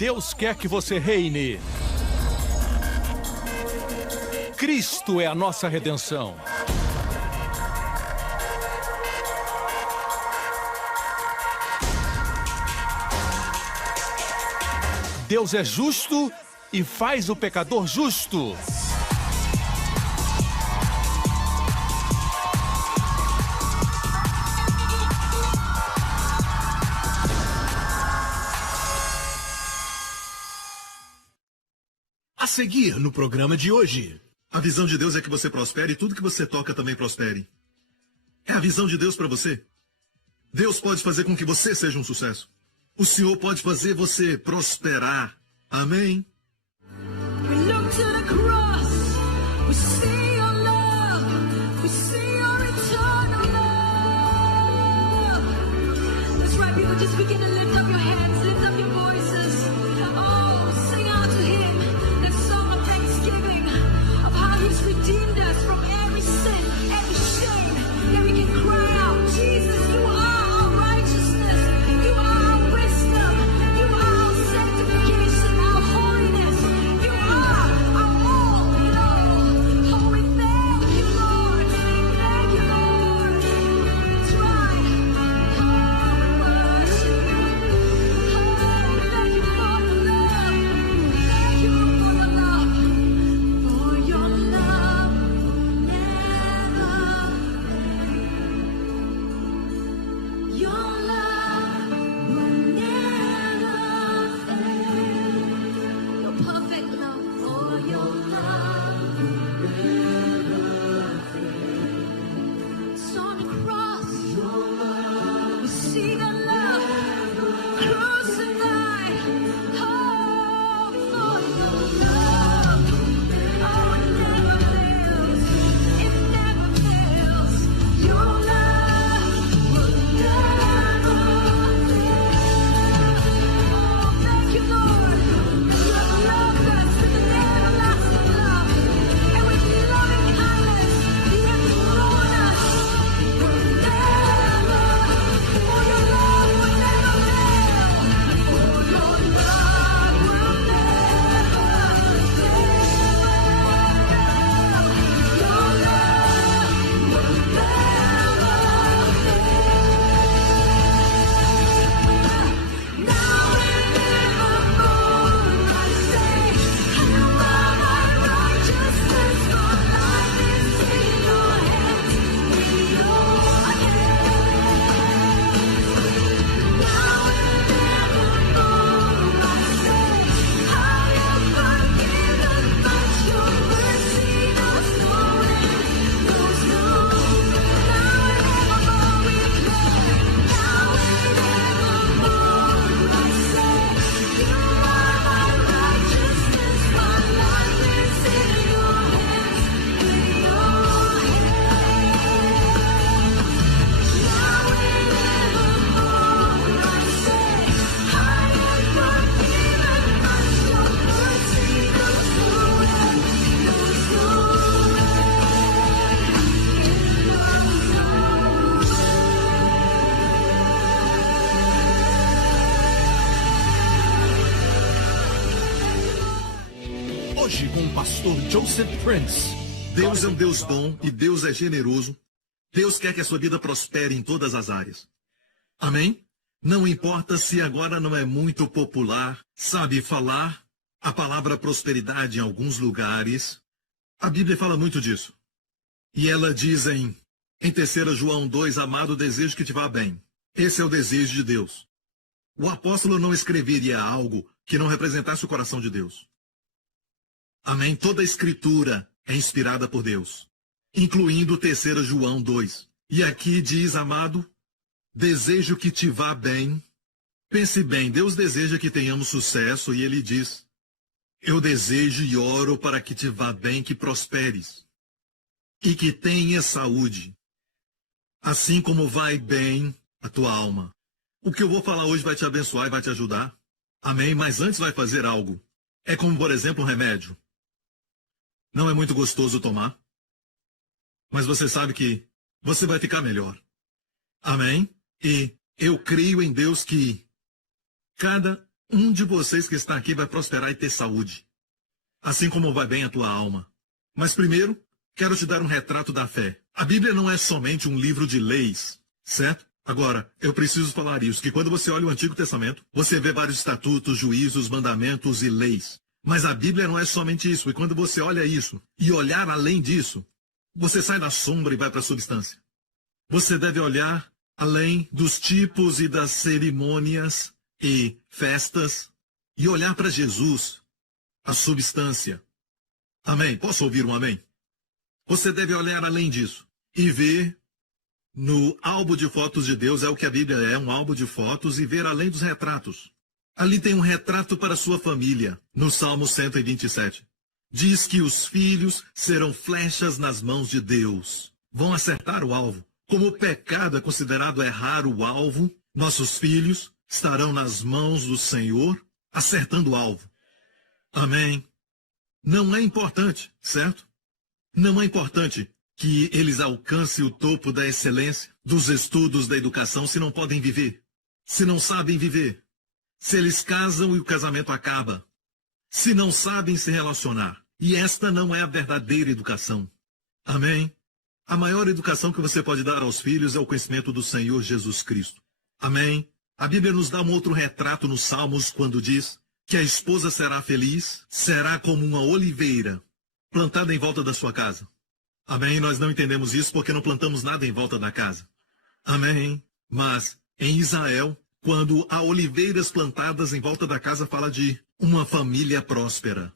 Deus quer que você reine. Cristo é a nossa redenção. Deus é justo e faz o pecador justo. A seguir no programa de hoje. A visão de Deus é que você prospere e tudo que você toca também prospere. É a visão de Deus para você. Deus pode fazer com que você seja um sucesso. O Senhor pode fazer você prosperar. Amém? We look to the cross, we see your love, we see your eternal love. That's right, people, just begin to lift up your hands, lift up your voices. Oh, sing out to Him the song of thanksgiving, of how He's redeemed us from every sin, every shame. That we can cry out, Jesus, you are our righteousness, you are our wisdom, you are our sanctification, our holiness, you are our all in all. Oh, we thank you, Lord. Thank you, Lord. That's right. Oh, we worship you. Oh, thank you for the love. Thank you for the love. For your love never fails. Your love will never fail. Your perfect love, for your love never fails. It's on the cross, we see the love crucified. Oh, for your love, oh, it never fails. It never fails. Your love will never fail. Oh, thank you, Lord. You have loved us with an everlasting love, and with loving kindness you have drawn us. Will never, for your love will never fail. For your love will never fail. Your love will never fail. Now and evermore I say, you are my righteousness, for life is in your hands, in your hands. Now and evermore I say, I am forgiven, but your mercy knows no end, knows no end. Now and evermore we pray. Now and evermore I say, you are my righteousness, my life is in your hands, in your hands. Now and evermore I say, I am forgiven, but your mercy knows no end, knows no Hoje com o pastor Joseph Prince. Deus é um Deus bom e Deus é generoso. Deus quer que a sua vida prospere em todas as áreas. Amém? Não importa se agora não é muito popular, sabe, falar a palavra prosperidade em alguns lugares. A Bíblia fala muito disso. E ela diz em 3 João 2, amado, desejo que te vá bem. Esse é o desejo de Deus. O apóstolo não escreveria algo que não representasse o coração de Deus. Amém? Toda a escritura é inspirada por Deus, incluindo 3 João 2. E aqui diz, amado, desejo que te vá bem. Pense bem, Deus deseja que tenhamos sucesso e Ele diz, eu desejo e oro para que te vá bem, que prosperes e que tenhas saúde, assim como vai bem a tua alma. O que eu vou falar hoje vai te abençoar e vai te ajudar. Amém? Mas antes vai fazer algo. É como, por exemplo, um remédio. Não é muito gostoso tomar, mas você sabe que você vai ficar melhor. Amém? E eu creio em Deus que cada Um de vocês que está aqui vai prosperar e ter saúde, assim como vai bem a tua alma. Mas primeiro, quero te dar um retrato da fé. A Bíblia não é somente um livro de leis, certo? Agora, eu preciso falar isso, que quando você olha o Antigo Testamento, você vê vários estatutos, juízos, mandamentos e leis. Mas a Bíblia não é somente isso, e quando você olha isso, e olhar além disso, você sai da sombra e vai para a substância. Você deve olhar além dos tipos e das cerimônias e festas, e olhar para Jesus, a substância. Amém? Posso ouvir um amém? Você deve olhar além disso e ver no álbum de fotos de Deus, é o que a Bíblia é, um álbum de fotos, e ver além dos retratos. Ali tem um retrato para sua família, no Salmo 127. Diz que os filhos serão flechas nas mãos de Deus. Vão acertar o alvo. Como o pecado é considerado errar o alvo, nossos filhos estarão nas mãos do Senhor, acertando o alvo. Amém. Não é importante, certo? Não é importante que eles alcancem o topo da excelência, dos estudos, da educação, se não podem viver, se não sabem viver, se eles casam e o casamento acaba, se não sabem se relacionar. E esta não é a verdadeira educação. Amém? A maior educação que você pode dar aos filhos é o conhecimento do Senhor Jesus Cristo. Amém? A Bíblia nos dá um outro retrato nos Salmos quando diz que a esposa será feliz, será como uma oliveira plantada em volta da sua casa. Amém? Nós não entendemos isso porque não plantamos nada em volta da casa. Amém? Mas em Israel, quando há oliveiras plantadas em volta da casa, fala de uma família próspera.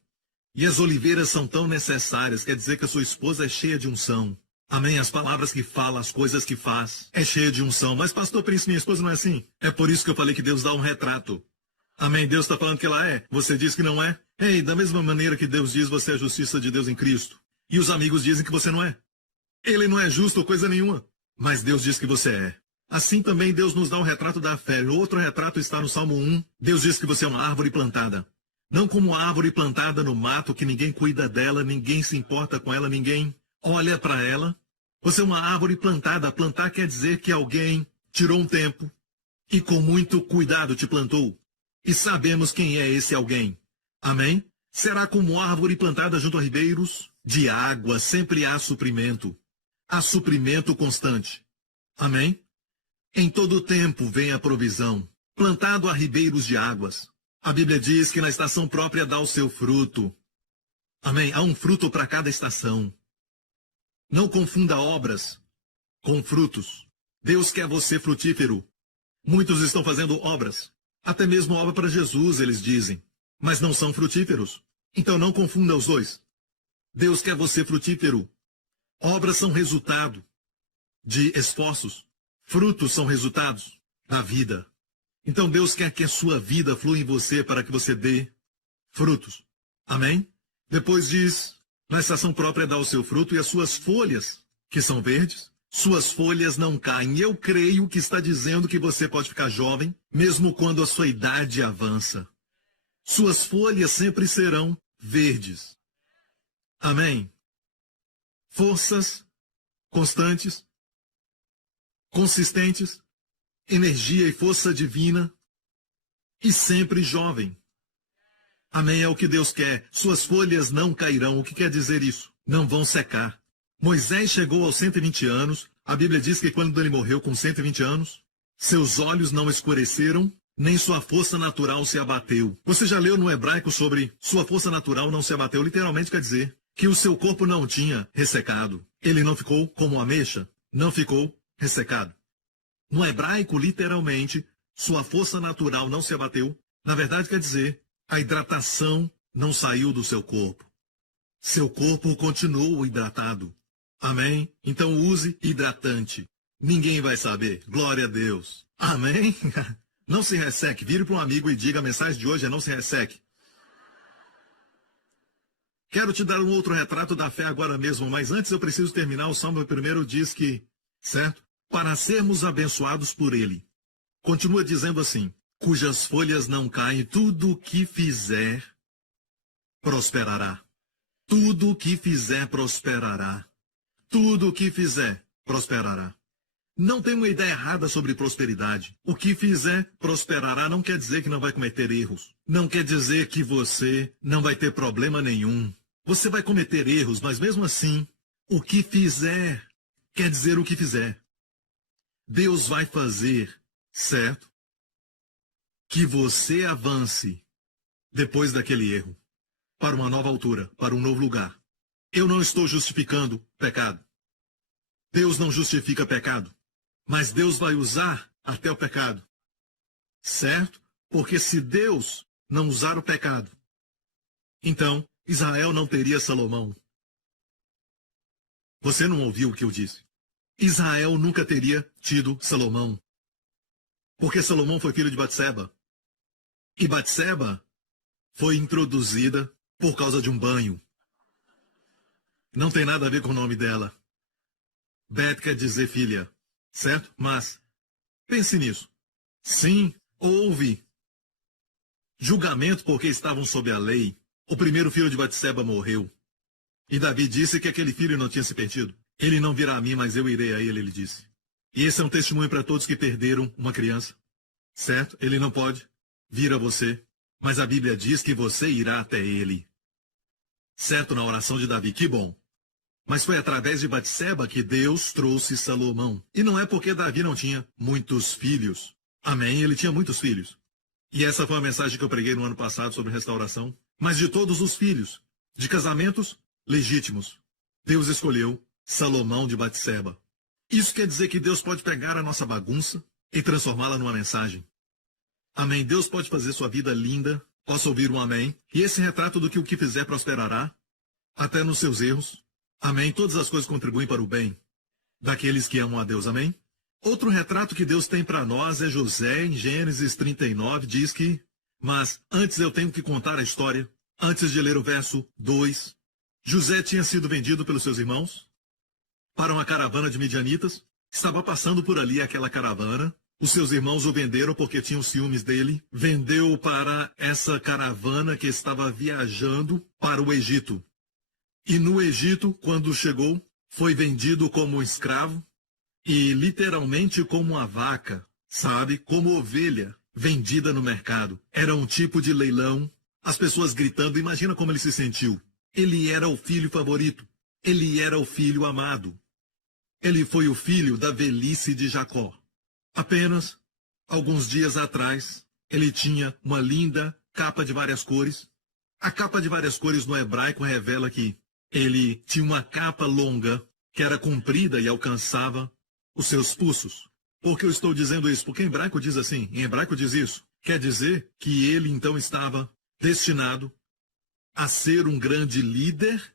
E as oliveiras são tão necessárias, quer dizer que a sua esposa é cheia de unção. Amém? As palavras que fala, as coisas que faz, é cheia de unção. Mas pastor Príncipe, minha esposa não é assim. É por isso que eu falei que Deus dá um retrato. Amém? Deus está falando que ela é. Você diz que não é? Ei, da mesma maneira que Deus diz, você é a justiça de Deus em Cristo. E os amigos dizem que você não é. Ele não é justo ou coisa nenhuma. Mas Deus diz que você é. Assim também Deus nos dá um retrato da fé. O outro retrato está no Salmo 1. Deus diz que você é uma árvore plantada. Não como uma árvore plantada no mato, que ninguém cuida dela, ninguém se importa com ela, ninguém olha para ela. Você é uma árvore plantada. Plantar quer dizer que alguém tirou um tempo e com muito cuidado te plantou. E sabemos quem é esse alguém. Amém? Será como árvore plantada junto a ribeiros de água, sempre há suprimento. Há suprimento constante. Amém? Em todo tempo vem a provisão. Plantado a ribeiros de águas. A Bíblia diz que na estação própria dá o seu fruto. Amém? Há um fruto para cada estação. Não confunda obras com frutos. Deus quer você frutífero. Muitos estão fazendo obras. Até mesmo obra para Jesus, eles dizem. Mas não são frutíferos. Então não confunda os dois. Deus quer você frutífero. Obras são resultado de esforços. Frutos são resultados da vida. Então Deus quer que a sua vida flua em você para que você dê frutos. Amém? Depois diz, na estação própria dá o seu fruto e as suas folhas, que são verdes, suas folhas não caem. Eu creio que está dizendo que você pode ficar jovem, mesmo quando a sua idade avança. Suas folhas sempre serão verdes. Amém? Forças constantes, consistentes, energia e força divina, e sempre jovem. Amém? É o que Deus quer. Suas folhas não cairão. O que quer dizer isso? Não vão secar. Moisés chegou aos 120 anos. A Bíblia diz que quando ele morreu com 120 anos, seus olhos não escureceram, nem sua força natural se abateu. Você já leu no hebraico sobre sua força natural não se abateu? Literalmente quer dizer que o seu corpo não tinha ressecado. Ele não ficou como ameixa, não ficou ressecado. No hebraico, literalmente, sua força natural não se abateu. Na verdade, quer dizer, a hidratação não saiu do seu corpo. Seu corpo continuou hidratado. Amém? Então use hidratante. Ninguém vai saber. Glória a Deus. Amém? Não se resseque. Vire para um amigo e diga, a mensagem de hoje é não se resseque. Quero te dar um outro retrato da fé agora mesmo, mas antes eu preciso terminar. O Salmo 1 diz que, certo? Para sermos abençoados por ele. Continua dizendo assim, cujas folhas não caem, tudo o que fizer prosperará. Tudo o que fizer prosperará. Tudo o que fizer prosperará. Não tem uma ideia errada sobre prosperidade. O que fizer prosperará não quer dizer que não vai cometer erros. Não quer dizer que você não vai ter problema nenhum. Você vai cometer erros, mas mesmo assim, o que fizer quer dizer o que fizer. Deus vai fazer, certo? Que você avance depois daquele erro para uma nova altura, para um novo lugar. Eu não estou justificando pecado. Deus não justifica pecado. Mas Deus vai usar até o pecado. Certo? Porque se Deus não usar o pecado, então Israel não teria Salomão. Você não ouviu o que eu disse? Israel nunca teria tido Salomão. Porque Salomão foi filho de Batseba. E Batseba foi introduzida por causa de um banho. Não tem nada a ver com o nome dela. Bet quer dizer filha. Certo? Mas, pense nisso. Sim, houve julgamento porque estavam sob a lei. O primeiro filho de Batseba morreu. E Davi disse que aquele filho não tinha se perdido. Ele não virá a mim, mas eu irei a ele disse. E esse é um testemunho para todos que perderam uma criança. Certo? Ele não pode vir a você, mas a Bíblia diz que você irá até ele. Certo? Na oração de Davi, que bom. Mas foi através de Batseba que Deus trouxe Salomão. E não é porque Davi não tinha muitos filhos. Amém? Ele tinha muitos filhos. E essa foi a mensagem que eu preguei no ano passado sobre restauração. Mas de todos os filhos, de casamentos legítimos, Deus escolheu Salomão de Batseba. Isso quer dizer que Deus pode pegar a nossa bagunça e transformá-la numa mensagem. Amém? Deus pode fazer sua vida linda. Posso ouvir um amém? E esse retrato do que o que fizer prosperará, até nos seus erros. Amém? Todas as coisas contribuem para o bem daqueles que amam a Deus. Amém? Outro retrato que Deus tem para nós é José, em Gênesis 39, diz que, mas antes eu tenho que contar a história, antes de ler o verso 2. José tinha sido vendido pelos seus irmãos para uma caravana de midianitas. Estava passando por ali aquela caravana. Os seus irmãos o venderam porque tinham ciúmes dele. Vendeu para essa caravana que estava viajando para o Egito. E no Egito, quando chegou, foi vendido como escravo e literalmente como uma vaca, sabe? Como ovelha vendida no mercado. Era um tipo de leilão, as pessoas gritando, imagina como ele se sentiu. Ele era o filho favorito, ele era o filho amado. Ele foi o filho da velhice de Jacó. Apenas alguns dias atrás, ele tinha uma linda capa de várias cores. A capa de várias cores no hebraico revela que ele tinha uma capa longa, que era comprida e alcançava os seus pulsos. Por que eu estou dizendo isso? Porque em hebraico diz assim, em hebraico diz isso. Quer dizer que ele então estava destinado a ser um grande líder,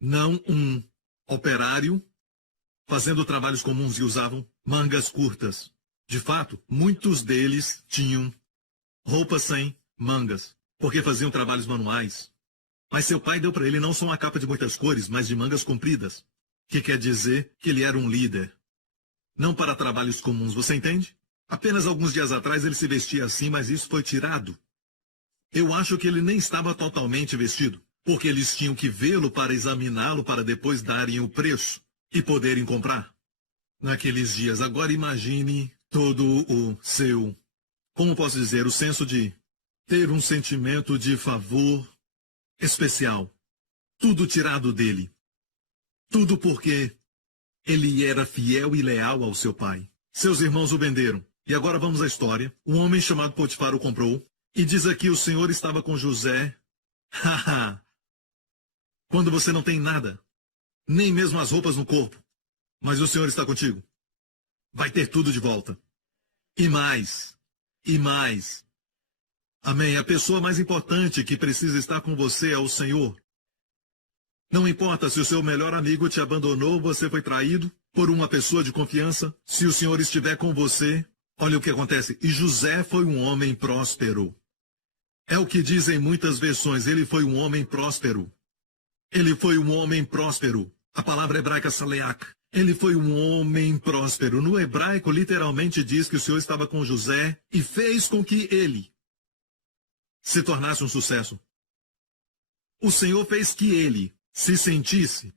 não um operário, fazendo trabalhos comuns e usavam mangas curtas. De fato, muitos deles tinham roupas sem mangas, porque faziam trabalhos manuais. Mas seu pai deu para ele não só uma capa de muitas cores, mas de mangas compridas, que quer dizer que ele era um líder. Não para trabalhos comuns, você entende? Apenas alguns dias atrás ele se vestia assim, mas isso foi tirado. Eu acho que ele nem estava totalmente vestido, porque eles tinham que vê-lo para examiná-lo para depois darem o preço e poderem comprar. Naqueles dias, agora imagine todo o seu, como posso dizer, o senso de ter um sentimento de favor especial. Tudo tirado dele. Tudo porque ele era fiel e leal ao seu pai. Seus irmãos o venderam. E agora vamos à história. Um homem chamado Potifar o comprou. E diz aqui, o Senhor estava com José. Haha. Quando você não tem nada, nem mesmo as roupas no corpo, mas o Senhor está contigo, vai ter tudo de volta. E mais. E mais. Amém. A pessoa mais importante que precisa estar com você é o Senhor. Não importa se o seu melhor amigo te abandonou, você foi traído por uma pessoa de confiança. Se o Senhor estiver com você, olha o que acontece. E José foi um homem próspero. É o que dizem muitas versões. Ele foi um homem próspero. Ele foi um homem próspero. A palavra hebraica saleak. Ele foi um homem próspero. No hebraico, literalmente diz que o Senhor estava com José e fez com que ele se tornasse um sucesso. O Senhor fez que ele se sentisse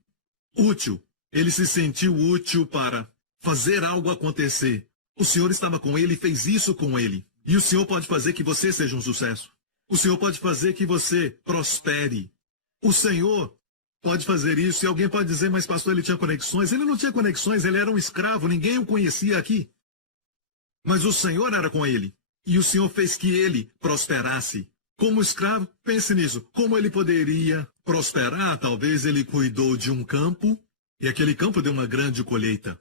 útil. Ele se sentiu útil para fazer algo acontecer. O Senhor estava com ele e fez isso com ele. E o Senhor pode fazer que você seja um sucesso. O Senhor pode fazer que você prospere. O Senhor pode fazer isso. E alguém pode dizer, mas pastor, ele tinha conexões. Ele não tinha conexões, ele era um escravo, ninguém o conhecia aqui. Mas o Senhor era com ele. E o Senhor fez que ele prosperasse. Como escravo, pense nisso. Como ele poderia prosperar? Talvez ele cuidou de um campo e aquele campo deu uma grande colheita.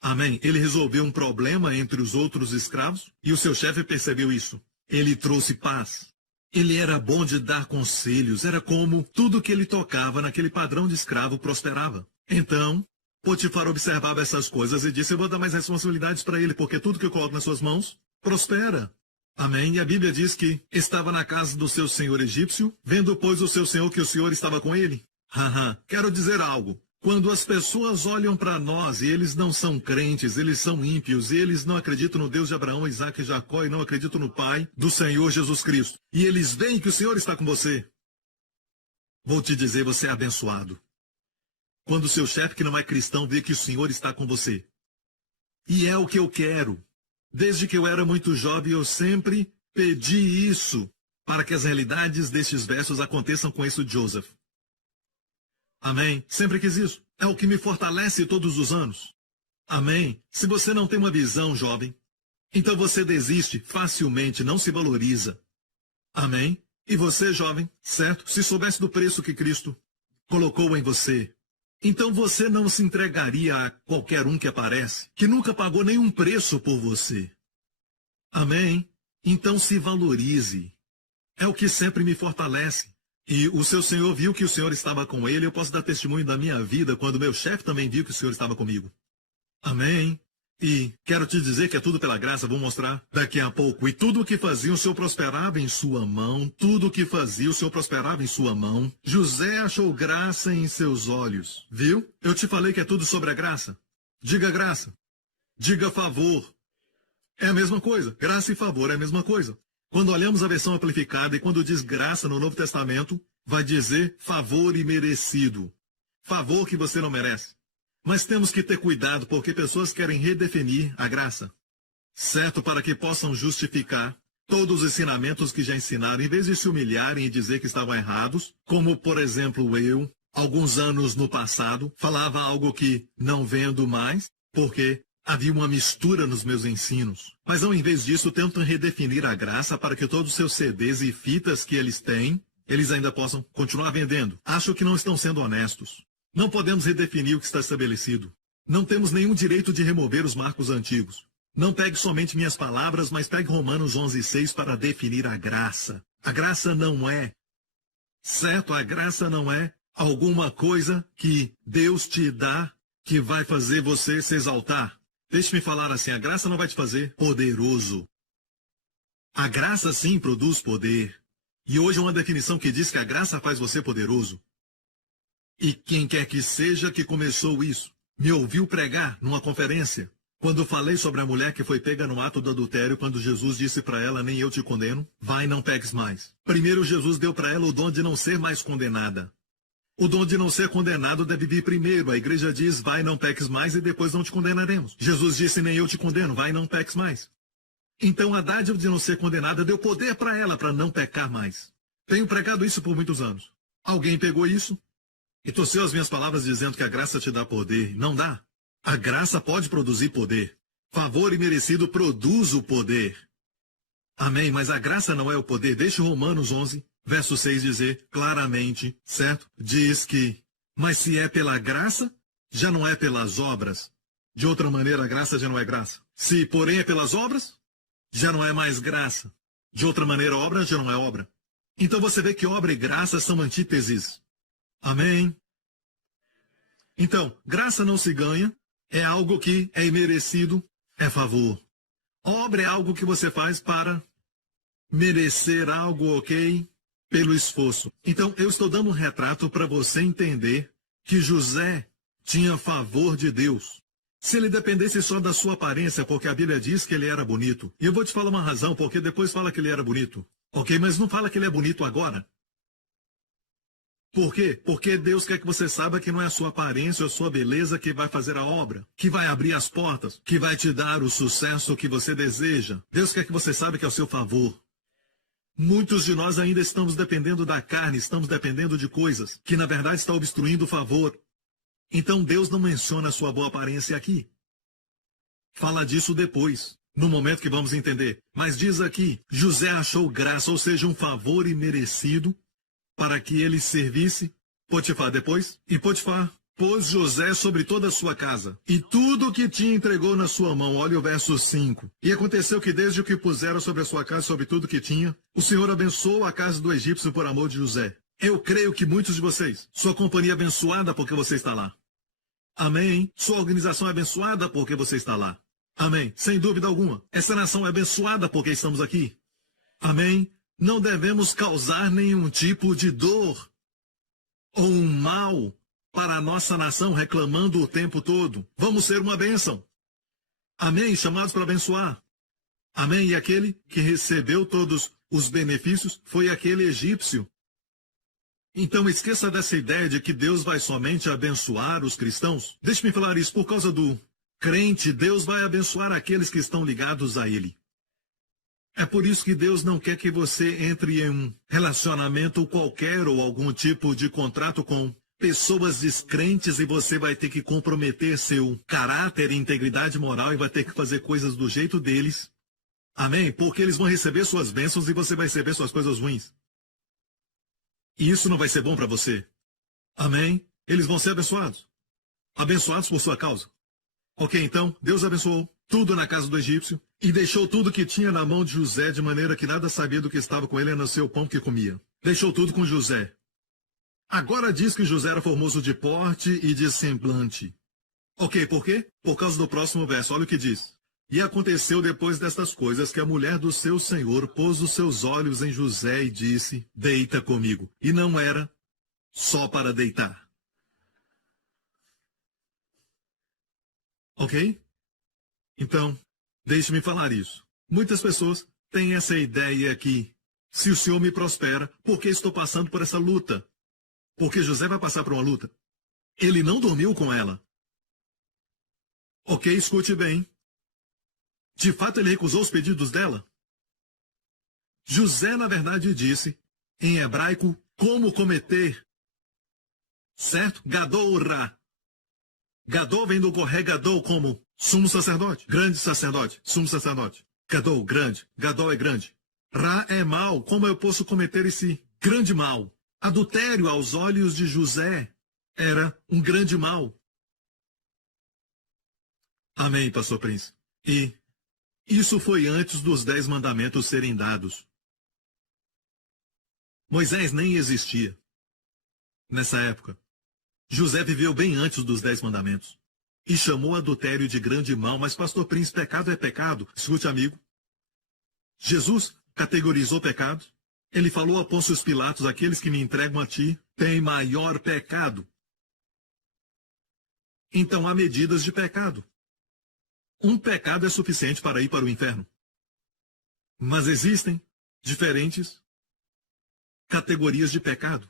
Amém. Ele resolveu um problema entre os outros escravos e o seu chefe percebeu isso. Ele trouxe paz. Ele era bom de dar conselhos. Era como tudo que ele tocava naquele padrão de escravo prosperava. Então, Potifar observava essas coisas e disse, eu vou dar mais responsabilidades para ele, porque tudo que eu coloco nas suas mãos prospera. Amém. E a Bíblia diz que estava na casa do seu senhor egípcio, vendo, pois, o seu senhor que o Senhor estava com ele. Quero dizer algo. Quando as pessoas olham para nós e eles não são crentes, eles são ímpios, e eles não acreditam no Deus de Abraão, Isaac e Jacó, e não acreditam no Pai do Senhor Jesus Cristo, e eles veem que o Senhor está com você, vou te dizer, você é abençoado. Quando o seu chefe, que não é cristão, vê que o Senhor está com você. E é o que eu quero. Desde que eu era muito jovem, eu sempre pedi isso, para que as realidades destes versos aconteçam com esse Joseph. Amém. Sempre quis isso. É o que me fortalece todos os anos. Amém. Se você não tem uma visão, jovem, então você desiste facilmente, não se valoriza. Amém. E você, jovem, certo? Se soubesse do preço que Cristo colocou em você, então você não se entregaria a qualquer um que aparece, que nunca pagou nenhum preço por você. Amém. Então se valorize. É o que sempre me fortalece. E o seu senhor viu que o Senhor estava com ele. Eu posso dar testemunho da minha vida quando meu chefe também viu que o Senhor estava comigo. Amém. E quero te dizer que é tudo pela graça, vou mostrar daqui a pouco. E tudo o que fazia o Senhor prosperava em sua mão. Tudo o que fazia o Senhor prosperava em sua mão. José achou graça em seus olhos. Viu? Eu te falei que é tudo sobre a graça. Diga graça. Diga favor. É a mesma coisa. Graça e favor é a mesma coisa. Quando olhamos a versão amplificada e quando diz graça no Novo Testamento, vai dizer favor imerecido. Favor que você não merece. Mas temos que ter cuidado porque pessoas querem redefinir a graça. Certo? Para que possam justificar todos os ensinamentos que já ensinaram, em vez de se humilharem e dizer que estavam errados, como, por exemplo, eu, alguns anos no passado, falava algo que não vendo mais, porque havia uma mistura nos meus ensinos. Mas ao invés disso, tentam redefinir a graça para que todos os seus CDs e fitas que eles têm, eles ainda possam continuar vendendo. Acho que não estão sendo honestos. Não podemos redefinir o que está estabelecido. Não temos nenhum direito de remover os marcos antigos. Não pegue somente minhas palavras, mas pegue Romanos 11:6 para definir a graça. A graça não é, certo? A graça não é alguma coisa que Deus te dá que vai fazer você se exaltar. Deixe-me falar assim, a graça não vai te fazer poderoso. A graça sim produz poder. E hoje é uma definição que diz que a graça faz você poderoso. E quem quer que seja que começou isso, me ouviu pregar numa conferência, quando falei sobre a mulher que foi pega no ato do adultério, quando Jesus disse para ela, nem eu te condeno, vai, não peques mais. Primeiro Jesus deu para ela o dom de não ser mais condenada. O dom de não ser condenado deve vir primeiro. A igreja diz, vai, não peques mais, e depois não te condenaremos. Jesus disse, nem eu te condeno, vai, não peques mais. Então a dádiva de não ser condenada deu poder para ela, para não pecar mais. Tenho pregado isso por muitos anos. Alguém pegou isso e torceu as minhas palavras dizendo que a graça te dá poder. Não dá. A graça pode produzir poder. Favor imerecido produz o poder. Amém, mas a graça não é o poder. Deixe Romanos 11, verso 6 dizer claramente, certo? Diz que, mas se é pela graça, já não é pelas obras. De outra maneira, a graça já não é graça. Se, porém, é pelas obras, já não é mais graça. De outra maneira, obra já não é obra. Então você vê que obra e graça são antíteses. Amém? Então, graça não se ganha, é algo que é imerecido, é favor. Obra é algo que você faz para merecer algo, ok? Pelo esforço. Então, eu estou dando um retrato para você entender que José tinha favor de Deus. Se ele dependesse só da sua aparência, porque a Bíblia diz que ele era bonito. E eu vou te falar uma razão, porque depois fala que ele era bonito. Ok, mas não fala que ele é bonito agora. Por quê? Porque Deus quer que você saiba que não é a sua aparência ou a sua beleza que vai fazer a obra, que vai abrir as portas, que vai te dar o sucesso que você deseja. Deus quer que você saiba que é ao seu favor. Muitos de nós ainda estamos dependendo da carne, estamos dependendo de coisas que na verdade está obstruindo o favor. Então Deus não menciona a sua boa aparência aqui. Fala disso depois, no momento que vamos entender. Mas diz aqui, José achou graça, ou seja, um favor imerecido, para que ele servisse Potifar depois. E Potifar pôs José sobre toda a sua casa, e tudo o que tinha entregou na sua mão. Olha o verso 5. E aconteceu que desde o que puseram sobre a sua casa, sobre tudo que tinha, o Senhor abençoou a casa do egípcio por amor de José. Eu creio que muitos de vocês, sua companhia é abençoada porque você está lá. Amém? Sua organização é abençoada porque você está lá. Amém? Sem dúvida alguma. Essa nação é abençoada porque estamos aqui. Amém? Não devemos causar nenhum tipo de dor ou um mal para a nossa nação reclamando o tempo todo. Vamos ser uma bênção. Amém? Chamados para abençoar. Amém? E aquele que recebeu todos os benefícios foi aquele egípcio. Então esqueça dessa ideia de que Deus vai somente abençoar os cristãos. Deixe-me falar isso por causa do crente. Deus vai abençoar aqueles que estão ligados a Ele. É por isso que Deus não quer que você entre em um relacionamento qualquer ou algum tipo de contrato com pessoas descrentes e você vai ter que comprometer seu caráter e integridade moral e vai ter que fazer coisas do jeito deles. Amém? Porque eles vão receber suas bênçãos e você vai receber suas coisas ruins. E isso não vai ser bom para você. Amém? Eles vão ser abençoados. Abençoados por sua causa. Ok, então, Deus abençoou tudo na casa do egípcio e deixou tudo que tinha na mão de José, de maneira que nada sabia do que estava com ele, a não ser o pão que comia. Deixou tudo com José. Agora diz que José era formoso de porte e de semblante. Ok, por quê? Por causa do próximo verso, olha o que diz. E aconteceu depois destas coisas que a mulher do seu senhor pôs os seus olhos em José e disse, deita comigo. E não era só para deitar. Ok? Então, deixe-me falar isso. Muitas pessoas têm essa ideia que, se o Senhor me prospera, por que estou passando por essa luta? Porque José vai passar por uma luta. Ele não dormiu com ela. Ok, escute bem. De fato, ele recusou os pedidos dela. José, na verdade, disse, em hebraico, como cometer. Certo? Gadol ra. Gadol vem do gorré gadol como sumo sacerdote, grande sacerdote, sumo sacerdote. Gadol, grande. Gadol é grande. Ra é mal. Como eu posso cometer esse grande mal? Adultério aos olhos de José era um grande mal. Amém, pastor Prince. E isso foi antes dos 10 mandamentos serem dados. Moisés nem existia nessa época. José viveu bem antes dos 10 mandamentos. E chamou adultério de grande mal, mas pastor Prince, pecado é pecado. Escute, amigo. Jesus categorizou pecado. Ele falou a Pôncio Pilatos, aqueles que me entregam a ti têm maior pecado. Então há medidas de pecado. Um pecado é suficiente para ir para o inferno. Mas existem diferentes categorias de pecado.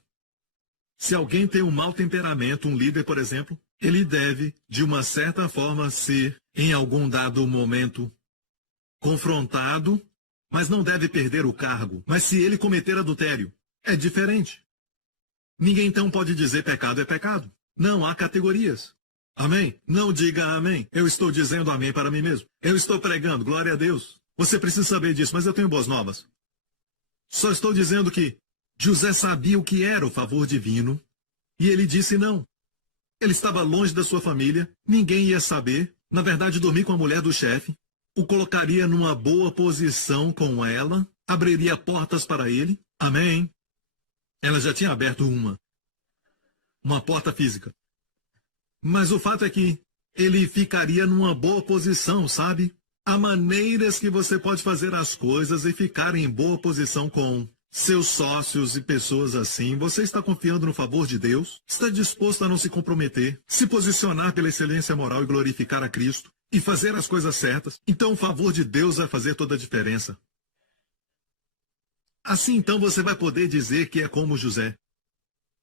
Se alguém tem um mau temperamento, um líder, por exemplo, ele deve, de uma certa forma, ser, em algum dado momento, confrontado, mas não deve perder o cargo. Mas se ele cometer adultério, é diferente. Ninguém então pode dizer pecado é pecado. Não há categorias. Amém? Não diga amém. Eu estou dizendo amém para mim mesmo. Eu estou pregando, glória a Deus. Você precisa saber disso, mas eu tenho boas novas. Só estou dizendo que José sabia o que era o favor divino e ele disse não. Ele estava longe da sua família, ninguém ia saber. Na verdade, dormir com a mulher do chefe o colocaria numa boa posição com ela, abriria portas para ele. Amém? Ela já tinha aberto uma porta física. Mas o fato é que ele ficaria numa boa posição, sabe? Há maneiras que você pode fazer as coisas e ficar em boa posição com seus sócios e pessoas assim. Você está confiando no favor de Deus? Está disposto a não se comprometer, se posicionar pela excelência moral e glorificar a Cristo e fazer as coisas certas? Então o favor de Deus vai fazer toda a diferença. Assim então você vai poder dizer que é como José.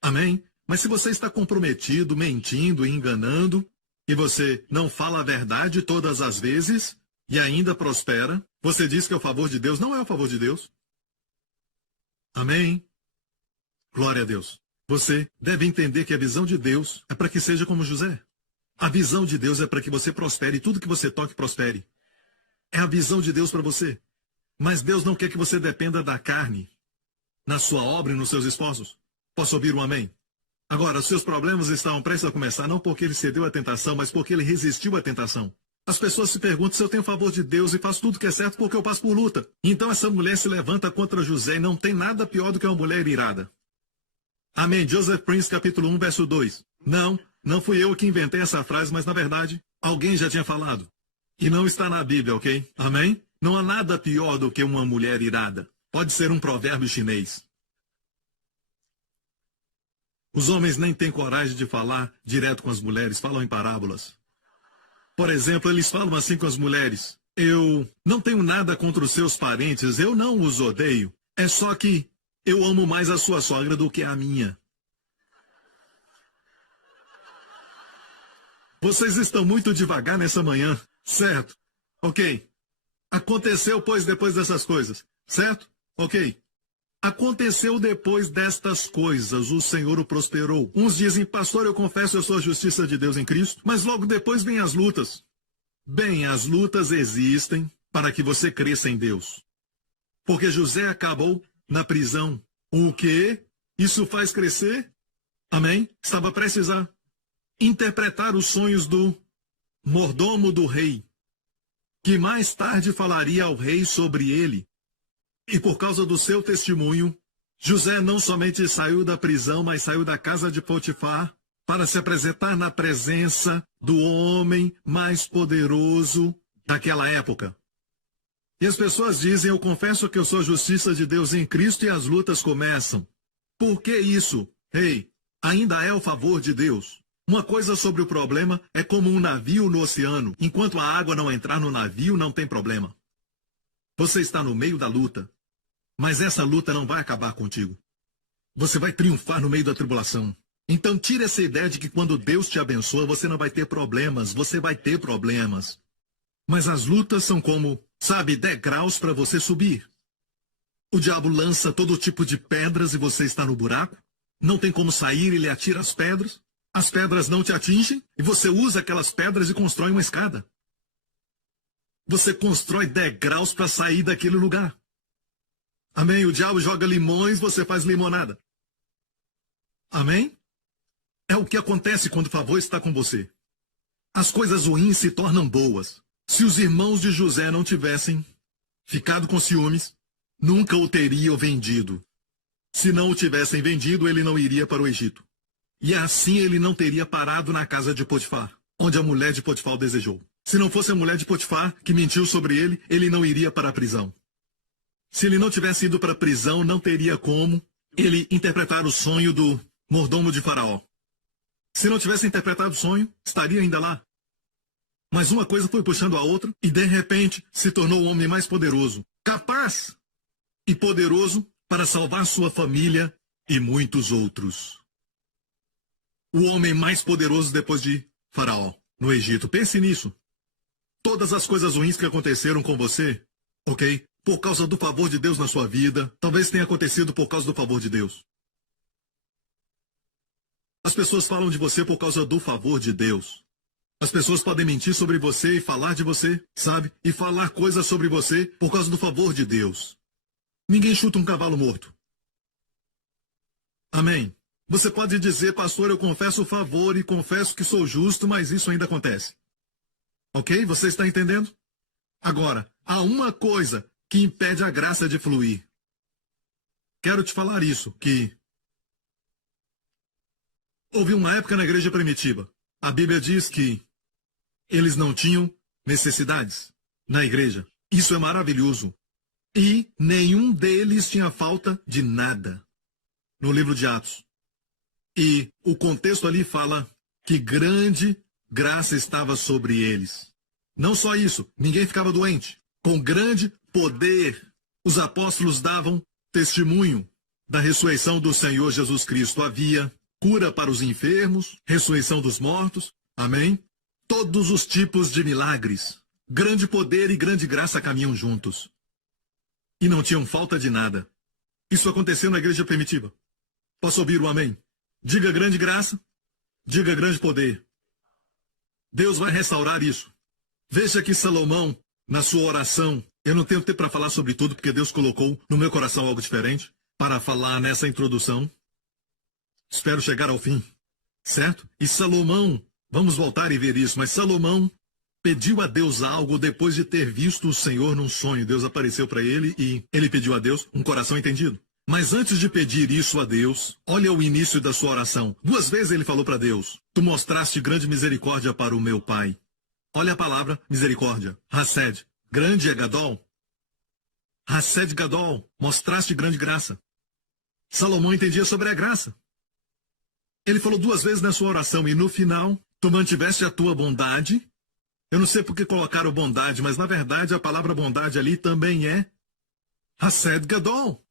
Amém? Mas se você está comprometido, mentindo e enganando, e você não fala a verdade todas as vezes, e ainda prospera, você diz que é o favor de Deus, não é o favor de Deus. Amém? Glória a Deus. Você deve entender que a visão de Deus é para que seja como José. A visão de Deus é para que você prospere, tudo que você toque prospere. É a visão de Deus para você. Mas Deus não quer que você dependa da carne, na sua obra e nos seus esforços. Posso ouvir um amém? Agora, os seus problemas estavam prestes a começar não porque ele cedeu à tentação, mas porque ele resistiu à tentação. As pessoas se perguntam se eu tenho favor de Deus e faço tudo que é certo porque eu passo por luta. Então essa mulher se levanta contra José e não tem nada pior do que uma mulher irada. Amém. Joseph Prince, capítulo 1, verso 2. Não fui eu que inventei essa frase, mas na verdade, alguém já tinha falado. E não está na Bíblia, ok? Amém? Não há nada pior do que uma mulher irada. Pode ser um provérbio chinês. Os homens nem têm coragem de falar direto com as mulheres, falam em parábolas. Por exemplo, eles falam assim com as mulheres: eu não tenho nada contra os seus parentes, eu não os odeio. É só que eu amo mais a sua sogra do que a minha. Vocês estão muito devagar nessa manhã, certo? Ok. Aconteceu, pois, depois dessas coisas, certo? Ok. Aconteceu depois destas coisas, o Senhor o prosperou. Uns dizem: pastor, eu confesso, eu sou a justiça de Deus em Cristo. Mas logo depois vêm as lutas. Bem, as lutas existem para que você cresça em Deus. Porque José acabou na prisão. O quê? Isso faz crescer? Amém? Estava prestes a interpretar os sonhos do mordomo do rei, que mais tarde falaria ao rei sobre ele. E por causa do seu testemunho, José não somente saiu da prisão, mas saiu da casa de Potifar para se apresentar na presença do homem mais poderoso daquela época. E as pessoas dizem: eu confesso que eu sou a justiça de Deus em Cristo, e as lutas começam. Por que isso? Ei, ainda é o favor de Deus. Uma coisa sobre o problema é como um navio no oceano. Enquanto a água não entrar no navio, não tem problema. Você está no meio da luta, mas essa luta não vai acabar contigo. Você vai triunfar no meio da tribulação. Então tire essa ideia de que quando Deus te abençoa, você não vai ter problemas. Você vai ter problemas. Mas as lutas são como, sabe, degraus para você subir. O diabo lança todo tipo de pedras e você está no buraco. Não tem como sair, ele atira as pedras. As pedras não te atingem e você usa aquelas pedras e constrói uma escada. Você constrói degraus para sair daquele lugar. Amém? O diabo joga limões, você faz limonada. Amém? É o que acontece quando o favor está com você. As coisas ruins se tornam boas. Se os irmãos de José não tivessem ficado com ciúmes, nunca o teriam vendido. Se não o tivessem vendido, ele não iria para o Egito. E assim ele não teria parado na casa de Potifar, onde a mulher de Potifar o desejou. Se não fosse a mulher de Potifar que mentiu sobre ele, ele não iria para a prisão. Se ele não tivesse ido para a prisão, não teria como ele interpretar o sonho do mordomo de Faraó. Se não tivesse interpretado o sonho, estaria ainda lá. Mas uma coisa foi puxando a outra e de repente se tornou o homem mais poderoso, capaz e poderoso para salvar sua família e muitos outros. O homem mais poderoso depois de Faraó, no Egito. Pense nisso. Todas as coisas ruins que aconteceram com você, ok? Por causa do favor de Deus na sua vida, talvez tenha acontecido por causa do favor de Deus. As pessoas falam de você por causa do favor de Deus. As pessoas podem mentir sobre você e falar de você, sabe? E falar coisas sobre você por causa do favor de Deus. Ninguém chuta um cavalo morto. Amém? Você pode dizer: pastor, eu confesso o favor e confesso que sou justo, mas isso ainda acontece. Ok? Você está entendendo? Agora, há uma coisa que impede a graça de fluir. Quero te falar isso, que houve uma época na igreja primitiva. A Bíblia diz que eles não tinham necessidades na igreja. Isso é maravilhoso. E nenhum deles tinha falta de nada. No livro de Atos. E o contexto ali fala que grande graça estava sobre eles. Não só isso, ninguém ficava doente. Com grande poder, os apóstolos davam testemunho da ressurreição do Senhor Jesus Cristo. Havia cura para os enfermos, ressurreição dos mortos, amém? Todos os tipos de milagres, grande poder e grande graça caminham juntos. E não tinham falta de nada. Isso aconteceu na igreja primitiva. Posso ouvir o amém? Diga grande graça, diga grande poder. Deus vai restaurar isso. Veja que Salomão, na sua oração, eu não tenho tempo para falar sobre tudo, porque Deus colocou no meu coração algo diferente para falar nessa introdução. Espero chegar ao fim, certo? E Salomão, vamos voltar e ver isso, mas Salomão pediu a Deus algo depois de ter visto o Senhor num sonho. Deus apareceu para ele e ele pediu a Deus um coração entendido. Mas antes de pedir isso a Deus, olha o início da sua oração. 2 vezes ele falou para Deus: Tu mostraste grande misericórdia para o meu pai. Olha a palavra misericórdia. Hased. Grande é Gadol. Hased Gadol. Mostraste grande graça. Salomão entendia sobre a graça. Ele falou 2 vezes na sua oração e no final, tu mantiveste a tua bondade. Eu não sei por que colocaram bondade, mas na verdade a palavra bondade ali também é Hased Gadol.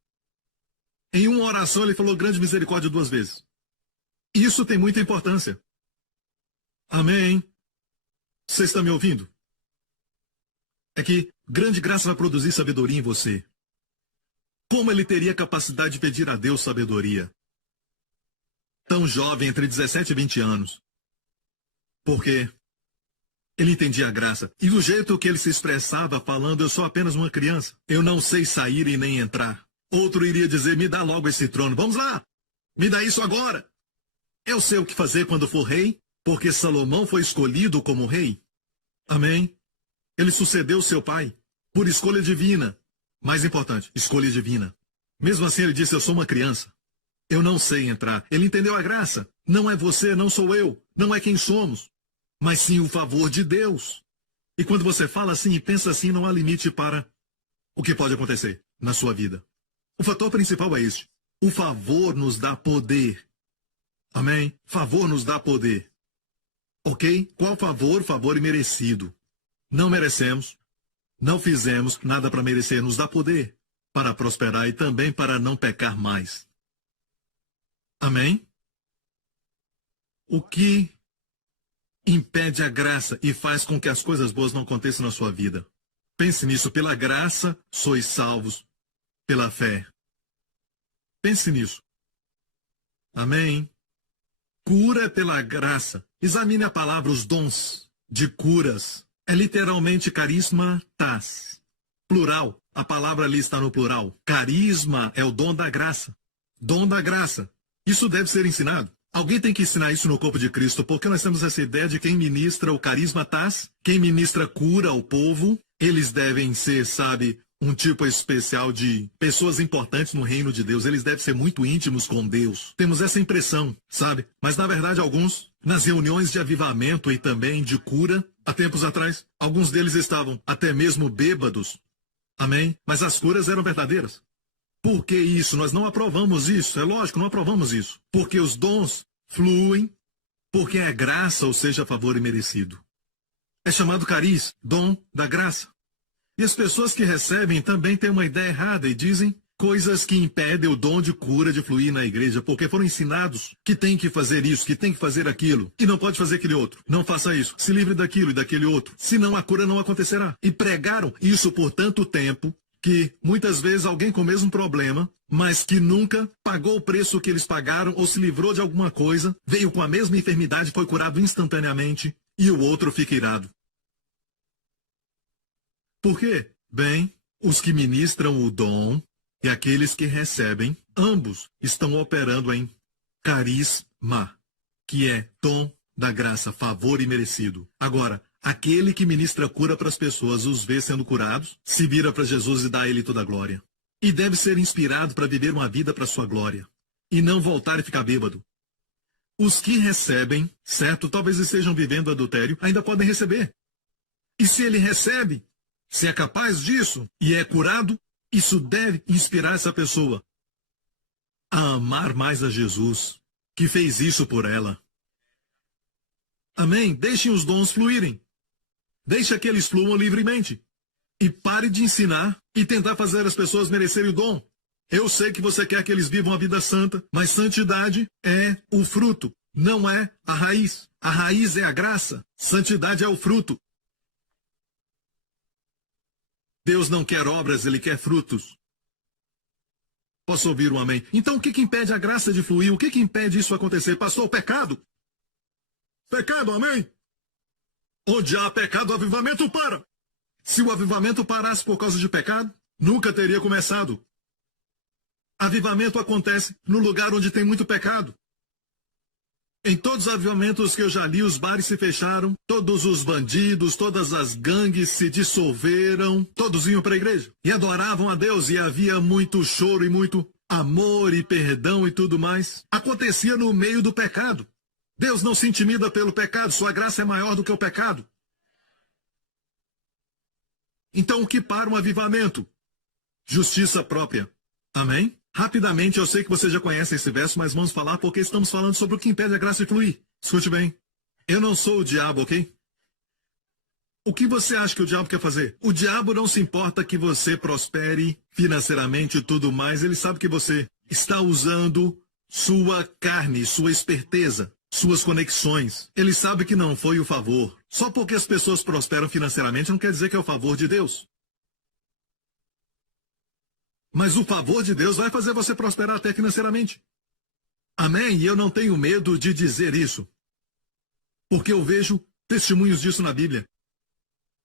Em uma oração ele falou grande misericórdia 2 vezes. Isso tem muita importância. Amém? Você está me ouvindo? É que grande graça vai produzir sabedoria em você. Como ele teria capacidade de pedir a Deus sabedoria? Tão jovem, entre 17 e 20 anos. Porque ele entendia a graça. E do jeito que ele se expressava falando, eu sou apenas uma criança. Eu não sei sair e nem entrar. Outro iria dizer, me dá logo esse trono. Vamos lá! Me dá isso agora! Eu sei o que fazer quando for rei, porque Salomão foi escolhido como rei. Amém? Ele sucedeu seu pai por escolha divina. Mais importante, escolha divina. Mesmo assim ele disse, eu sou uma criança. Eu não sei entrar. Ele entendeu a graça. Não é você, não sou eu. Não é quem somos. Mas sim o favor de Deus. E quando você fala assim e pensa assim, não há limite para o que pode acontecer na sua vida. O fator principal é este. O favor nos dá poder. Amém? Favor nos dá poder. Ok? Qual favor? Favor imerecido. Não merecemos. Não fizemos nada para merecer. Nos dá poder para prosperar e também para não pecar mais. Amém? O que impede a graça e faz com que as coisas boas não aconteçam na sua vida? Pense nisso. Pela graça sois salvos pela fé. Pense nisso. Amém? Cura pela graça. Examine a palavra, os dons de curas. É literalmente carismatas. Plural. A palavra ali está no plural. Carisma é o dom da graça. Dom da graça. Isso deve ser ensinado. Alguém tem que ensinar isso no corpo de Cristo, porque nós temos essa ideia de quem ministra o carismatas, quem ministra cura ao povo, eles devem ser, sabe, um tipo especial de pessoas importantes no reino de Deus. Eles devem ser muito íntimos com Deus. Temos essa impressão, sabe? Mas na verdade alguns, nas reuniões de avivamento e também de cura, há tempos atrás, alguns deles estavam até mesmo bêbados. Amém? Mas as curas eram verdadeiras. Por que isso? Nós não aprovamos isso. É lógico, não aprovamos isso. Porque os dons fluem, porque é graça, ou seja, favor imerecido. É chamado cariz, dom da graça. E as pessoas que recebem também têm uma ideia errada e dizem coisas que impedem o dom de cura de fluir na igreja, porque foram ensinados que tem que fazer isso, que tem que fazer aquilo, e não pode fazer aquele outro. Não faça isso. Se livre daquilo e daquele outro. Senão a cura não acontecerá. E pregaram isso por tanto tempo que muitas vezes alguém com o mesmo problema, mas que nunca pagou o preço que eles pagaram ou se livrou de alguma coisa, veio com a mesma enfermidade, foi curado instantaneamente e o outro fica irado. Por quê? Bem, os que ministram o dom e aqueles que recebem, ambos estão operando em carisma, que é dom da graça, favor imerecido. Agora, aquele que ministra cura para as pessoas, os vê sendo curados, se vira para Jesus e dá a ele toda a glória. E deve ser inspirado para viver uma vida para sua glória. E não voltar e ficar bêbado. Os que recebem, certo, talvez estejam vivendo adultério, ainda podem receber. E se ele recebe, se é capaz disso e é curado, isso deve inspirar essa pessoa a amar mais a Jesus, que fez isso por ela. Amém? Deixem os dons fluírem. Deixe que eles fluam livremente. E pare de ensinar e tentar fazer as pessoas merecerem o dom. Eu sei que você quer que eles vivam a vida santa, mas santidade é o fruto, não é a raiz. A raiz é a graça, santidade é o fruto. Deus não quer obras, Ele quer frutos. Posso ouvir um amém? Então o que impede a graça de fluir? O que impede isso acontecer? Pastor, o pecado? Pecado, amém? Onde há pecado, o avivamento para. Se o avivamento parasse por causa de pecado, nunca teria começado. Avivamento acontece no lugar onde tem muito pecado. Em todos os avivamentos que eu já li, os bares se fecharam, todos os bandidos, todas as gangues se dissolveram, todos iam para a igreja e adoravam a Deus, e havia muito choro e muito amor e perdão e tudo mais. Acontecia no meio do pecado. Deus não se intimida pelo pecado, sua graça é maior do que o pecado. Então o que para um avivamento? Justiça própria. Amém? Rapidamente, eu sei que você já conhece esse verso, mas vamos falar porque estamos falando sobre o que impede a graça de fluir. Escute bem. Eu não sou o diabo, ok? O que você acha que o diabo quer fazer? O diabo não se importa que você prospere financeiramente e tudo mais. Ele sabe que você está usando sua carne, sua esperteza, suas conexões. Ele sabe que não foi o favor. Só porque as pessoas prosperam financeiramente não quer dizer que é o favor de Deus. Mas o favor de Deus vai fazer você prosperar até financeiramente. Amém? E eu não tenho medo de dizer isso. Porque eu vejo testemunhos disso na Bíblia.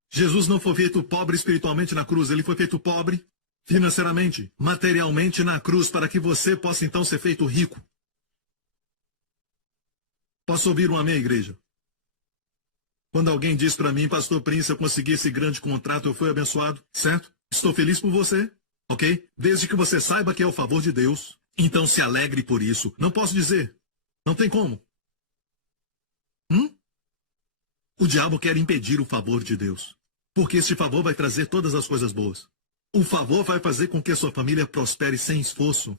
Jesus não foi feito pobre espiritualmente na cruz, ele foi feito pobre financeiramente, materialmente na cruz, para que você possa então ser feito rico. Posso ouvir um amém, igreja? Quando alguém diz para mim, Pastor Prince, eu consegui esse grande contrato, eu fui abençoado, certo? Estou feliz por você. Ok? Desde que você saiba que é o favor de Deus, então se alegre por isso. Não posso dizer. Não tem como. O diabo quer impedir o favor de Deus. Porque este favor vai trazer todas as coisas boas. O favor vai fazer com que a sua família prospere sem esforço.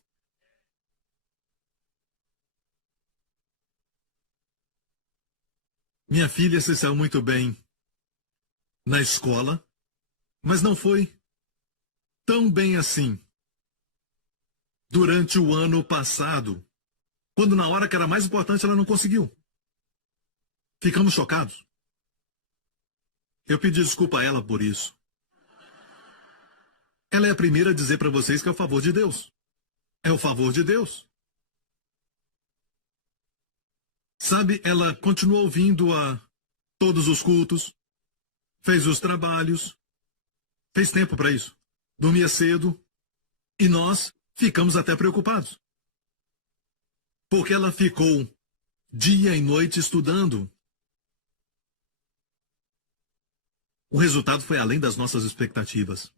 Minha filha se saiu muito bem na escola, mas não foi tão bem assim durante o ano passado, quando na hora que era mais importante ela não conseguiu. Ficamos chocados. Eu pedi desculpa a ela por isso. Ela é a primeira a dizer para vocês que é o favor de Deus. É o favor de Deus. Sabe, ela continuou vindo a todos os cultos, fez os trabalhos, fez tempo para isso. Dormia cedo, e nós ficamos até preocupados. Porque ela ficou dia e noite estudando. O resultado foi além das nossas expectativas.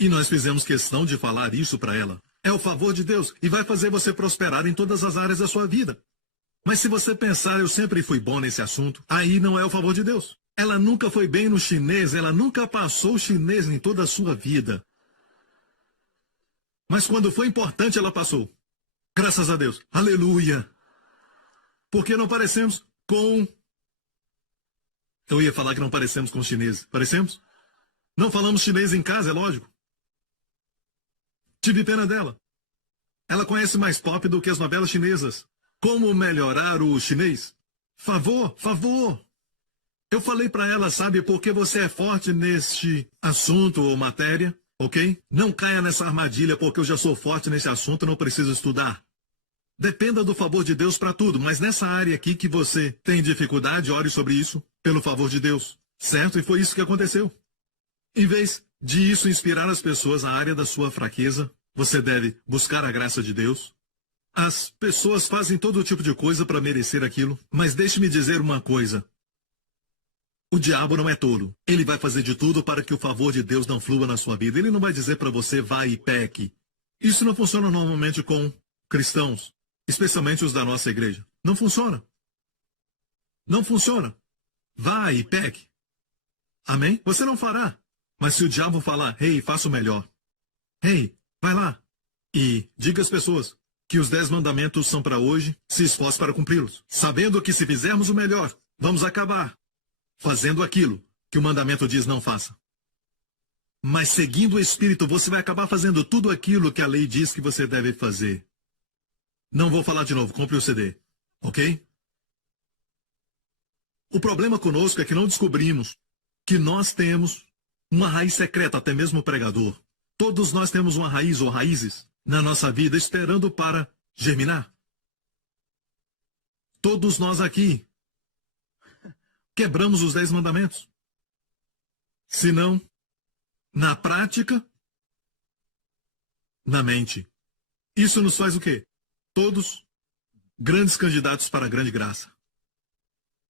E nós fizemos questão de falar isso para ela. É o favor de Deus, e vai fazer você prosperar em todas as áreas da sua vida. Mas se você pensar, eu sempre fui bom nesse assunto, aí não é o favor de Deus. Ela nunca foi bem no chinês, ela nunca passou o chinês em toda a sua vida. Mas quando foi importante, ela passou. Graças a Deus. Aleluia. Porque não parecemos com... Eu ia falar que não parecemos com os chineses. Parecemos? Não falamos chinês em casa, é lógico. Tive pena dela. Ela conhece mais pop do que as novelas chinesas. Como melhorar o chinês? Favor, favor. Eu falei para ela, sabe, porque você é forte neste assunto ou matéria, ok? Não caia nessa armadilha, porque eu já sou forte nesse assunto, não preciso estudar. Dependa do favor de Deus para tudo, mas nessa área aqui que você tem dificuldade, ore sobre isso, pelo favor de Deus, certo? E foi isso que aconteceu. Em vez de isso inspirar as pessoas na área da sua fraqueza, você deve buscar a graça de Deus. As pessoas fazem todo tipo de coisa para merecer aquilo, mas deixe-me dizer uma coisa. O diabo não é tolo. Ele vai fazer de tudo para que o favor de Deus não flua na sua vida. Ele não vai dizer para você, vá e peque. Isso não funciona normalmente com cristãos, especialmente os da nossa igreja. Não funciona. Não funciona. Vá e peque. Amém? Você não fará. Mas se o diabo falar, hey, faça o melhor. Hey, vai lá. E diga às pessoas que os 10 mandamentos são para hoje, se esforce para cumpri-los. Sabendo que se fizermos o melhor, vamos acabar fazendo aquilo que o mandamento diz não faça. Mas seguindo o Espírito, você vai acabar fazendo tudo aquilo que a lei diz que você deve fazer. Não vou falar de novo, compre o CD, ok? O problema conosco é que não descobrimos que nós temos uma raiz secreta, até mesmo o pregador. Todos nós temos uma raiz ou raízes na nossa vida esperando para germinar. Todos nós aqui quebramos os 10 mandamentos. Se não, na prática, na mente. Isso nos faz o quê? Todos grandes candidatos para a grande graça.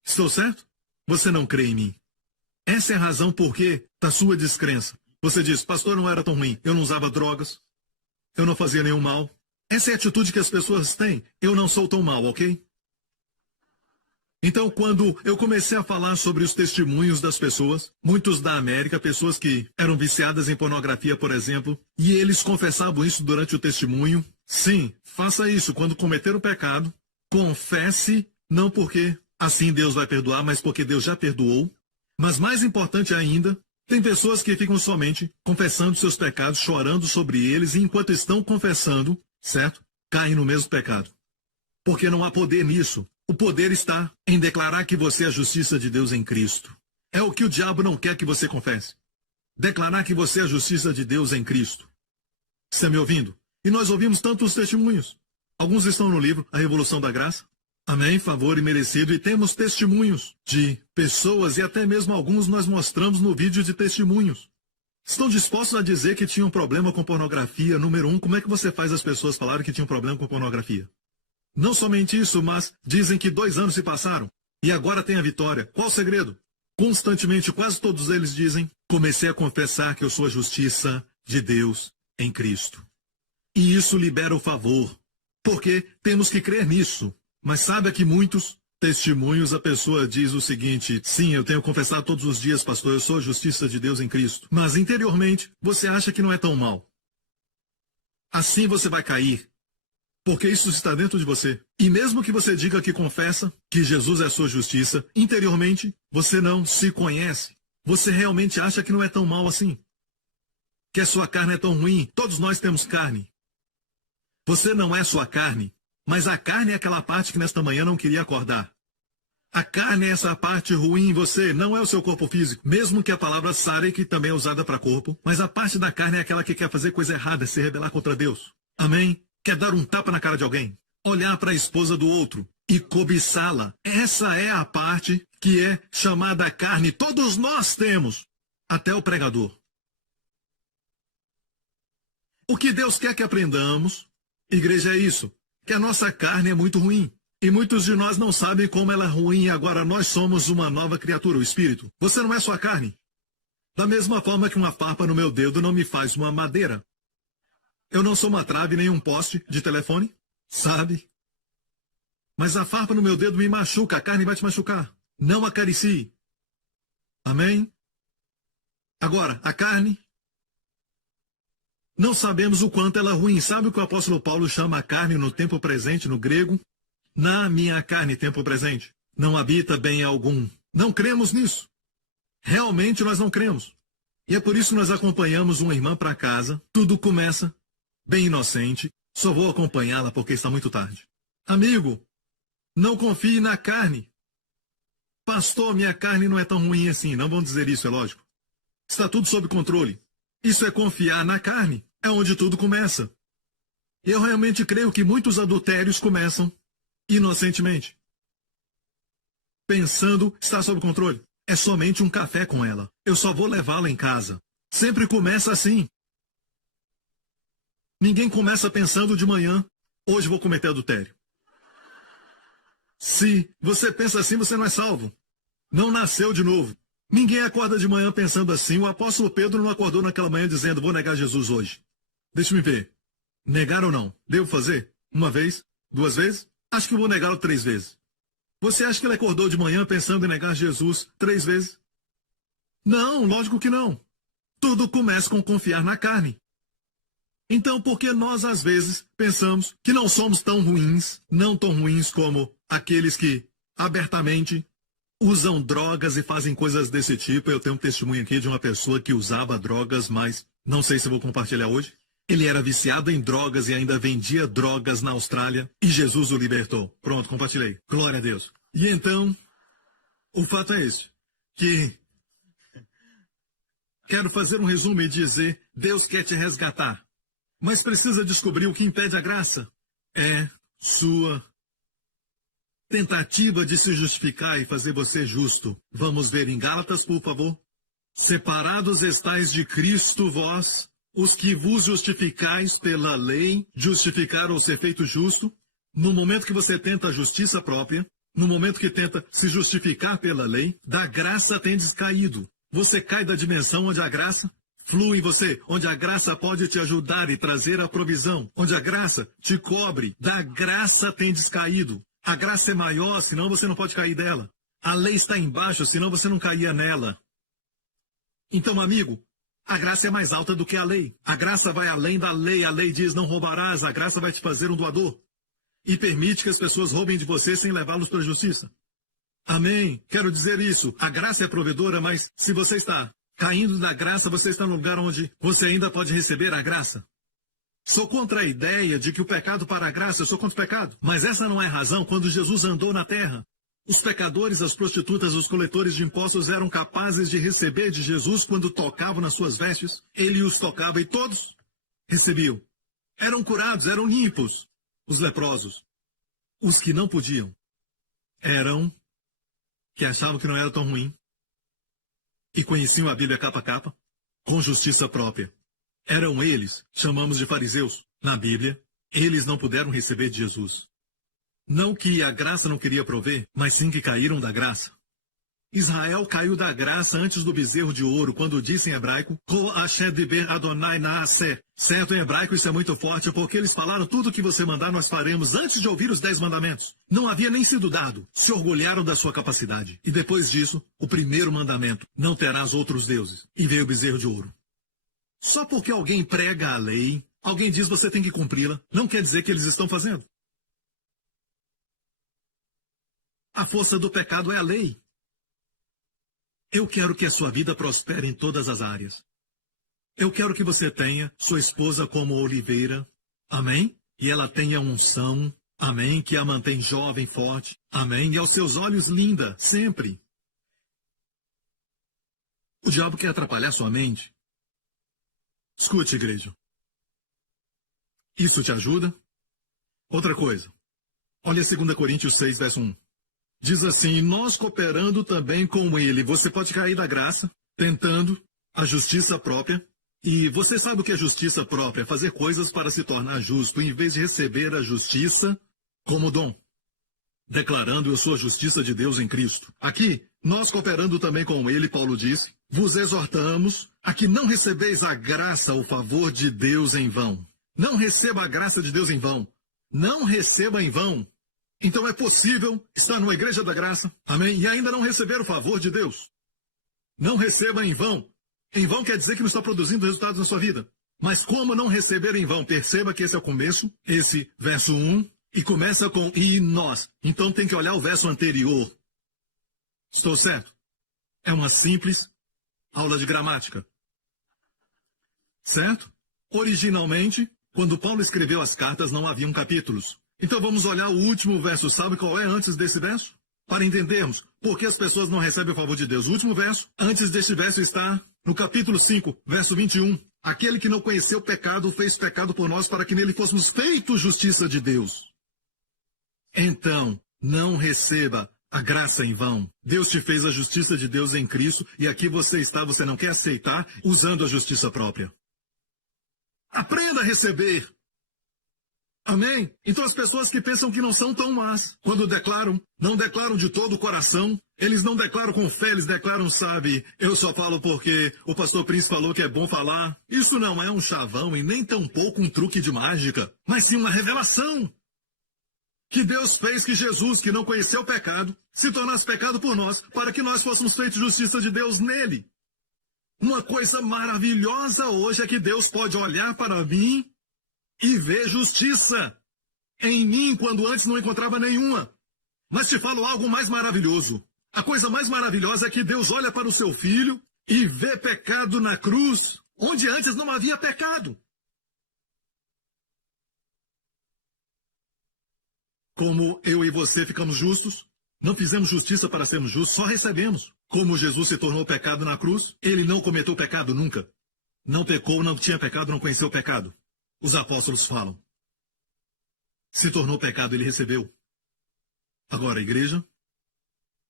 Estou certo? Você não crê em mim. Essa é a razão por que da sua descrença. Você diz, pastor, não era tão ruim. Eu não usava drogas. Eu não fazia nenhum mal. Essa é a atitude que as pessoas têm. Eu não sou tão mal, ok? Então, quando eu comecei a falar sobre os testemunhos das pessoas, muitos da América, pessoas que eram viciadas em pornografia, por exemplo, e eles confessavam isso durante o testemunho. Sim, faça isso. Quando cometer o pecado, confesse, não porque assim Deus vai perdoar, mas porque Deus já perdoou. Mas mais importante ainda, tem pessoas que ficam somente confessando seus pecados, chorando sobre eles, e enquanto estão confessando, certo? Caem no mesmo pecado. Porque não há poder nisso. O poder está em declarar que você é a justiça de Deus em Cristo. É o que o diabo não quer que você confesse. Declarar que você é a justiça de Deus em Cristo. Está me ouvindo? E nós ouvimos tantos testemunhos. Alguns estão no livro A Revolução da Graça. Amém, favor e merecido. E temos testemunhos de pessoas, e até mesmo alguns nós mostramos no vídeo de testemunhos. Estão dispostos a dizer que tinham problema com pornografia? Número 1, como é que você faz as pessoas falarem que tinham problema com pornografia? Não somente isso, mas dizem que 2 anos se passaram e agora tem a vitória. Qual o segredo? Constantemente, quase todos eles dizem, comecei a confessar que eu sou a justiça de Deus em Cristo. E isso libera o favor, porque temos que crer nisso. Mas sabe que muitos testemunhos a pessoa diz o seguinte, sim, eu tenho confessado todos os dias, pastor, eu sou a justiça de Deus em Cristo. Mas interiormente, você acha que não é tão mal. Assim você vai cair. Porque isso está dentro de você. E mesmo que você diga que confessa que Jesus é a sua justiça, interiormente você não se conhece. Você realmente acha que não é tão mal assim. Que a sua carne é tão ruim. Todos nós temos carne. Você não é sua carne, mas a carne é aquela parte que nesta manhã não queria acordar. A carne é essa parte ruim em você, não é o seu corpo físico. Mesmo que a palavra sare, que também é usada para corpo, mas a parte da carne é aquela que quer fazer coisa errada, se rebelar contra Deus. Amém? Quer dar um tapa na cara de alguém, olhar para a esposa do outro e cobiçá-la. Essa é a parte que é chamada carne. Todos nós temos, até o pregador. O que Deus quer que aprendamos, igreja, é isso, que a nossa carne é muito ruim. E muitos de nós não sabem como ela é ruim e agora nós somos uma nova criatura, o Espírito. Você não é sua carne. Da mesma forma que uma farpa no meu dedo não me faz uma madeira. Eu não sou uma trave nem um poste de telefone, sabe? Mas a farpa no meu dedo me machuca, a carne vai te machucar. Não acaricie. Amém? Agora, a carne, não sabemos o quanto ela é ruim. Sabe o que o apóstolo Paulo chama a carne no tempo presente, no grego? Na minha carne, tempo presente, não habita bem algum. Não cremos nisso. Realmente nós não cremos. E é por isso que nós acompanhamos uma irmã para casa. Tudo começa bem inocente, só vou acompanhá-la porque está muito tarde. Amigo, não confie na carne. Pastor, minha carne não é tão ruim assim. Não vão dizer isso, é lógico. Está tudo sob controle. Isso é confiar na carne. É onde tudo começa. Eu realmente creio que muitos adultérios começam inocentemente. Pensando, está sob controle. É somente um café com ela. Eu só vou levá-la em casa. Sempre começa assim. Ninguém começa pensando de manhã, hoje vou cometer adultério. Se você pensa assim, você não é salvo. Não nasceu de novo. Ninguém acorda de manhã pensando assim. O apóstolo Pedro não acordou naquela manhã dizendo, vou negar Jesus hoje. Deixa-me ver. Negar ou não? Devo fazer? 1 vez? 2 vezes? Acho que vou negá-lo 3 vezes. Você acha que ele acordou de manhã pensando em negar Jesus 3 vezes? Não, lógico que não. Tudo começa com confiar na carne. Então, por que nós, às vezes, pensamos que não somos tão ruins, não tão ruins como aqueles que, abertamente, usam drogas e fazem coisas desse tipo. Eu tenho um testemunho aqui de uma pessoa que usava drogas, mas não sei se vou compartilhar hoje. Ele era viciado em drogas e ainda vendia drogas na Austrália e Jesus o libertou. Pronto, compartilhei. Glória a Deus. E então, o fato é esse, que quero fazer um resumo e dizer, Deus quer te resgatar, mas precisa descobrir o que impede a graça. É sua tentativa de se justificar e fazer você justo. Vamos ver em Gálatas, por favor. Separados estais de Cristo vós, os que vos justificais pela lei, justificar ou ser feito justo. No momento que você tenta a justiça própria, no momento que tenta se justificar pela lei, da graça tendes caído. Você cai da dimensão onde a graça flui em você, onde a graça pode te ajudar e trazer a provisão, onde a graça te cobre. Da graça tendes caído. A graça é maior, senão você não pode cair dela. A lei está embaixo, senão você não caía nela. Então, amigo, a graça é mais alta do que a lei. A graça vai além da lei. A lei diz, não roubarás. A graça vai te fazer um doador. E permite que as pessoas roubem de você sem levá-los para a justiça. Amém. Quero dizer isso. A graça é provedora, mas se você está caindo da graça, você está no lugar onde você ainda pode receber a graça. Sou contra a ideia de que o pecado para a graça, eu sou contra o pecado. Mas essa não é a razão. Quando Jesus andou na terra, os pecadores, as prostitutas, os coletores de impostos eram capazes de receber de Jesus quando tocavam nas suas vestes. Ele os tocava e todos recebiam. Eram curados, eram limpos. Os leprosos. Os que não podiam eram que achavam que não era tão ruim e conheciam a Bíblia capa a capa, com justiça própria. Eram eles, chamamos de fariseus, na Bíblia, eles não puderam receber de Jesus. Não que a graça não queria prover, mas sim que caíram da graça. Israel caiu da graça antes do bezerro de ouro, quando disse em hebraico, Ko Hashem diber Adonai naaseh. Certo, em hebraico isso é muito forte, porque eles falaram tudo o que você mandar nós faremos antes de ouvir os 10 mandamentos. Não havia nem sido dado. Se orgulharam da sua capacidade. E depois disso, o primeiro mandamento, não terás outros deuses. E veio o bezerro de ouro. Só porque alguém prega a lei, alguém diz você tem que cumpri-la, não quer dizer que eles estão fazendo. A força do pecado é a lei. Eu quero que a sua vida prospere em todas as áreas. Eu quero que você tenha sua esposa como oliveira, amém? E ela tenha unção, amém? Que a mantém jovem, forte, amém? E aos seus olhos linda, sempre. O diabo quer atrapalhar sua mente. Escute, igreja. Isso te ajuda? Outra coisa. Olha 2 Coríntios 6, verso 1. Diz assim, nós cooperando também com ele. Você pode cair da graça, tentando a justiça própria. E você sabe o que é justiça própria? Fazer coisas para se tornar justo, em vez de receber a justiça como dom. Declarando, eu sou a justiça de Deus em Cristo. Aqui, nós cooperando também com ele, Paulo disse, vos exortamos a que não recebeis a graça, o favor de Deus em vão. Não receba a graça de Deus em vão. Não receba em vão. Então é possível estar numa igreja da graça, amém? E ainda não receber o favor de Deus. Não receba em vão. Em vão quer dizer que não está produzindo resultados na sua vida. Mas como não receber em vão? Perceba que esse é o começo, esse verso 1, e começa com e nós. Então tem que olhar o verso anterior. Estou certo? É uma simples aula de gramática. Certo? Originalmente, quando Paulo escreveu as cartas, não haviam capítulos. Então vamos olhar o último verso. Sabe qual é antes desse verso? Para entendermos por que as pessoas não recebem o favor de Deus. O último verso, antes deste verso, está no capítulo 5, verso 21. Aquele que não conheceu o pecado, fez pecado por nós para que nele fôssemos feitos justiça de Deus. Então, não receba a graça em vão. Deus te fez a justiça de Deus em Cristo e aqui você está, você não quer aceitar, usando a justiça própria. Aprenda a receber. Amém? Então as pessoas que pensam que não são tão más, quando declaram, não declaram de todo o coração, eles não declaram com fé, eles declaram, sabe, eu só falo porque o pastor Prince falou que é bom falar. Isso não é um chavão e nem tampouco um truque de mágica, mas sim uma revelação. Que Deus fez que Jesus, que não conheceu o pecado, se tornasse pecado por nós, para que nós fôssemos feitos justiça de Deus nele. Uma coisa maravilhosa hoje é que Deus pode olhar para mim e ver justiça em mim, quando antes não encontrava nenhuma. Mas te falo algo mais maravilhoso. A coisa mais maravilhosa é que Deus olha para o seu filho e vê pecado na cruz, onde antes não havia pecado. Como eu e você ficamos justos, não fizemos justiça para sermos justos, só recebemos. Como Jesus se tornou pecado na cruz, ele não cometeu pecado nunca. Não pecou, não tinha pecado, não conheceu pecado. Os apóstolos falam. Se tornou pecado, ele recebeu. Agora, a igreja,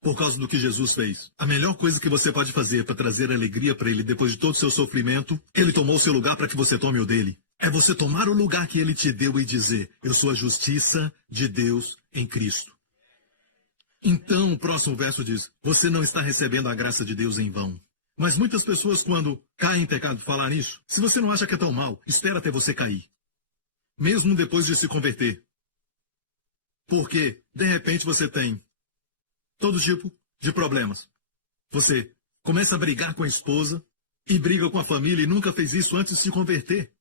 por causa do que Jesus fez, a melhor coisa que você pode fazer para trazer alegria para ele depois de todo o seu sofrimento, ele tomou o seu lugar para que você tome o dele. É você tomar o lugar que ele te deu e dizer, eu sou a justiça de Deus em Cristo. Então, o próximo verso diz, você não está recebendo a graça de Deus em vão. Mas muitas pessoas, quando caem em pecado, falam isso. Se você não acha que é tão mal, espera até você cair. Mesmo depois de se converter. Porque, de repente, você tem todo tipo de problemas. Você começa a brigar com a esposa e briga com a família e nunca fez isso antes de se converter.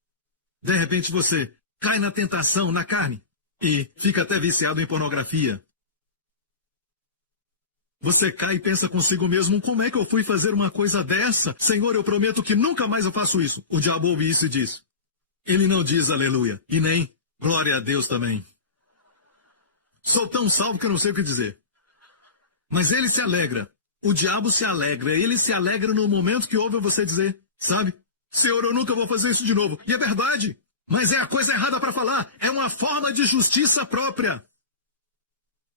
De repente, você cai na tentação, na carne, e fica até viciado em pornografia. Você cai e pensa consigo mesmo, como é que eu fui fazer uma coisa dessa? Senhor, eu prometo que nunca mais eu faço isso. O diabo ouve isso e diz. Ele não diz aleluia, e nem glória a Deus também. Sou tão salvo que eu não sei o que dizer. Mas ele se alegra. O diabo se alegra. Ele se alegra no momento que ouve você dizer, sabe? Senhor, eu nunca vou fazer isso de novo. E é verdade. Mas é a coisa errada para falar. É uma forma de justiça própria.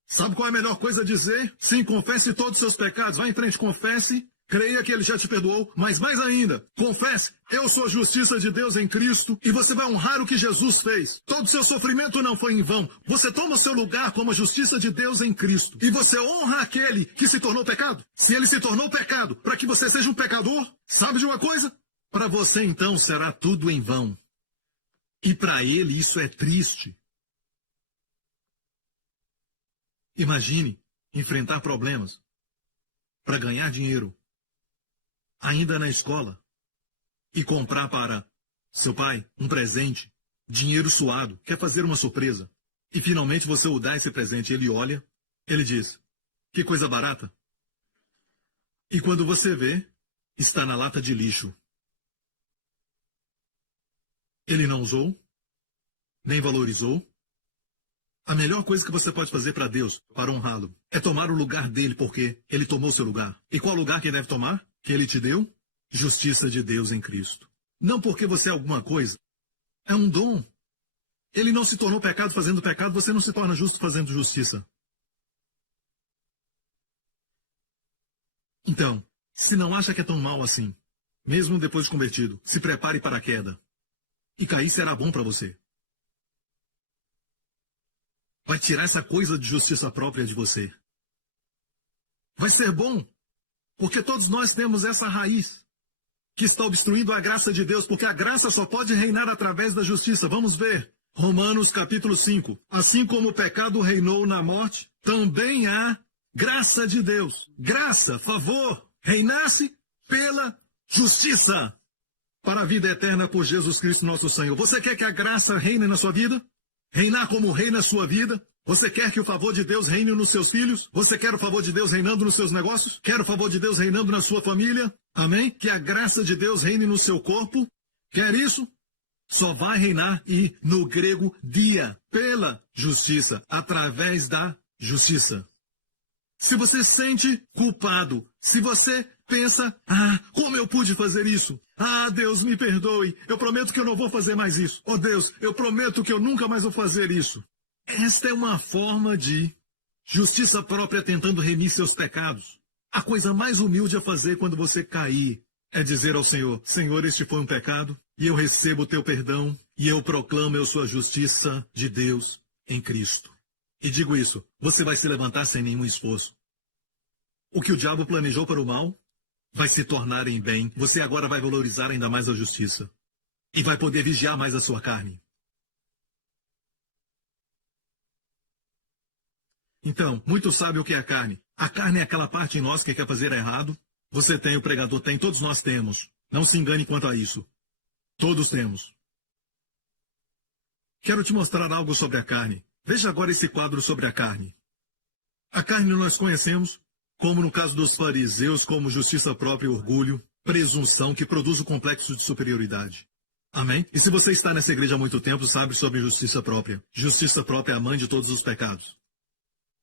Sabe qual é a melhor coisa a dizer? Sim, confesse todos os seus pecados. Vá em frente, confesse. Creia que ele já te perdoou. Mas mais ainda, confesse. Eu sou a justiça de Deus em Cristo. E você vai honrar o que Jesus fez. Todo o seu sofrimento não foi em vão. Você toma o seu lugar como a justiça de Deus em Cristo. E você honra aquele que se tornou pecado. Se ele se tornou pecado para que você seja um pecador, sabe de uma coisa? Para você então será tudo em vão. E para ele isso é triste. Imagine enfrentar problemas para ganhar dinheiro, ainda na escola, e comprar para seu pai um presente, dinheiro suado, quer fazer uma surpresa. E finalmente você o dá esse presente, ele olha, ele diz, que coisa barata. E quando você vê, está na lata de lixo. Ele não usou, nem valorizou. A melhor coisa que você pode fazer para Deus, para honrá-lo, é tomar o lugar dele, porque ele tomou seu lugar. E qual lugar que ele deve tomar? Que ele te deu? Justiça de Deus em Cristo. Não porque você é alguma coisa. É um dom. Ele não se tornou pecado fazendo pecado, você não se torna justo fazendo justiça. Então, se não acha que é tão mal assim, mesmo depois de convertido, se prepare para a queda. E cair será bom para você. Vai tirar essa coisa de justiça própria de você. Vai ser bom, porque todos nós temos essa raiz que está obstruindo a graça de Deus, porque a graça só pode reinar através da justiça. Vamos ver. Romanos capítulo 5. Assim como o pecado reinou na morte, também há graça de Deus. Graça, favor, reinasse pela justiça para a vida eterna por Jesus Cristo nosso Senhor. Você quer que a graça reine na sua vida? Reinar como rei na sua vida? Você quer que o favor de Deus reine nos seus filhos? Você quer o favor de Deus reinando nos seus negócios? Quer o favor de Deus reinando na sua família? Amém? Que a graça de Deus reine no seu corpo? Quer isso? Só vai reinar e, no grego, dia, pela justiça, através da justiça. Se você sente culpado, se você pensa, como eu pude fazer isso? Deus, me perdoe, eu prometo que eu não vou fazer mais isso. Oh Deus, eu prometo que eu nunca mais vou fazer isso. Esta é uma forma de justiça própria tentando remir seus pecados. A coisa mais humilde a fazer quando você cair é dizer ao Senhor, Senhor, este foi um pecado, e eu recebo o teu perdão, e eu proclamo eu sou a justiça de Deus em Cristo. E digo isso, você vai se levantar sem nenhum esforço. O que o diabo planejou para o mal vai se tornar em bem. Você agora vai valorizar ainda mais a justiça. E vai poder vigiar mais a sua carne. Então, muito sabe o que é a carne. A carne é aquela parte em nós que quer fazer errado. Você tem, o pregador tem, todos nós temos. Não se engane quanto a isso. Todos temos. Quero te mostrar algo sobre a carne. Veja agora esse quadro sobre a carne. A carne nós conhecemos como no caso dos fariseus, como justiça própria e orgulho, presunção que produz o complexo de superioridade. Amém? E se você está nessa igreja há muito tempo, sabe sobre justiça própria. Justiça própria é a mãe de todos os pecados.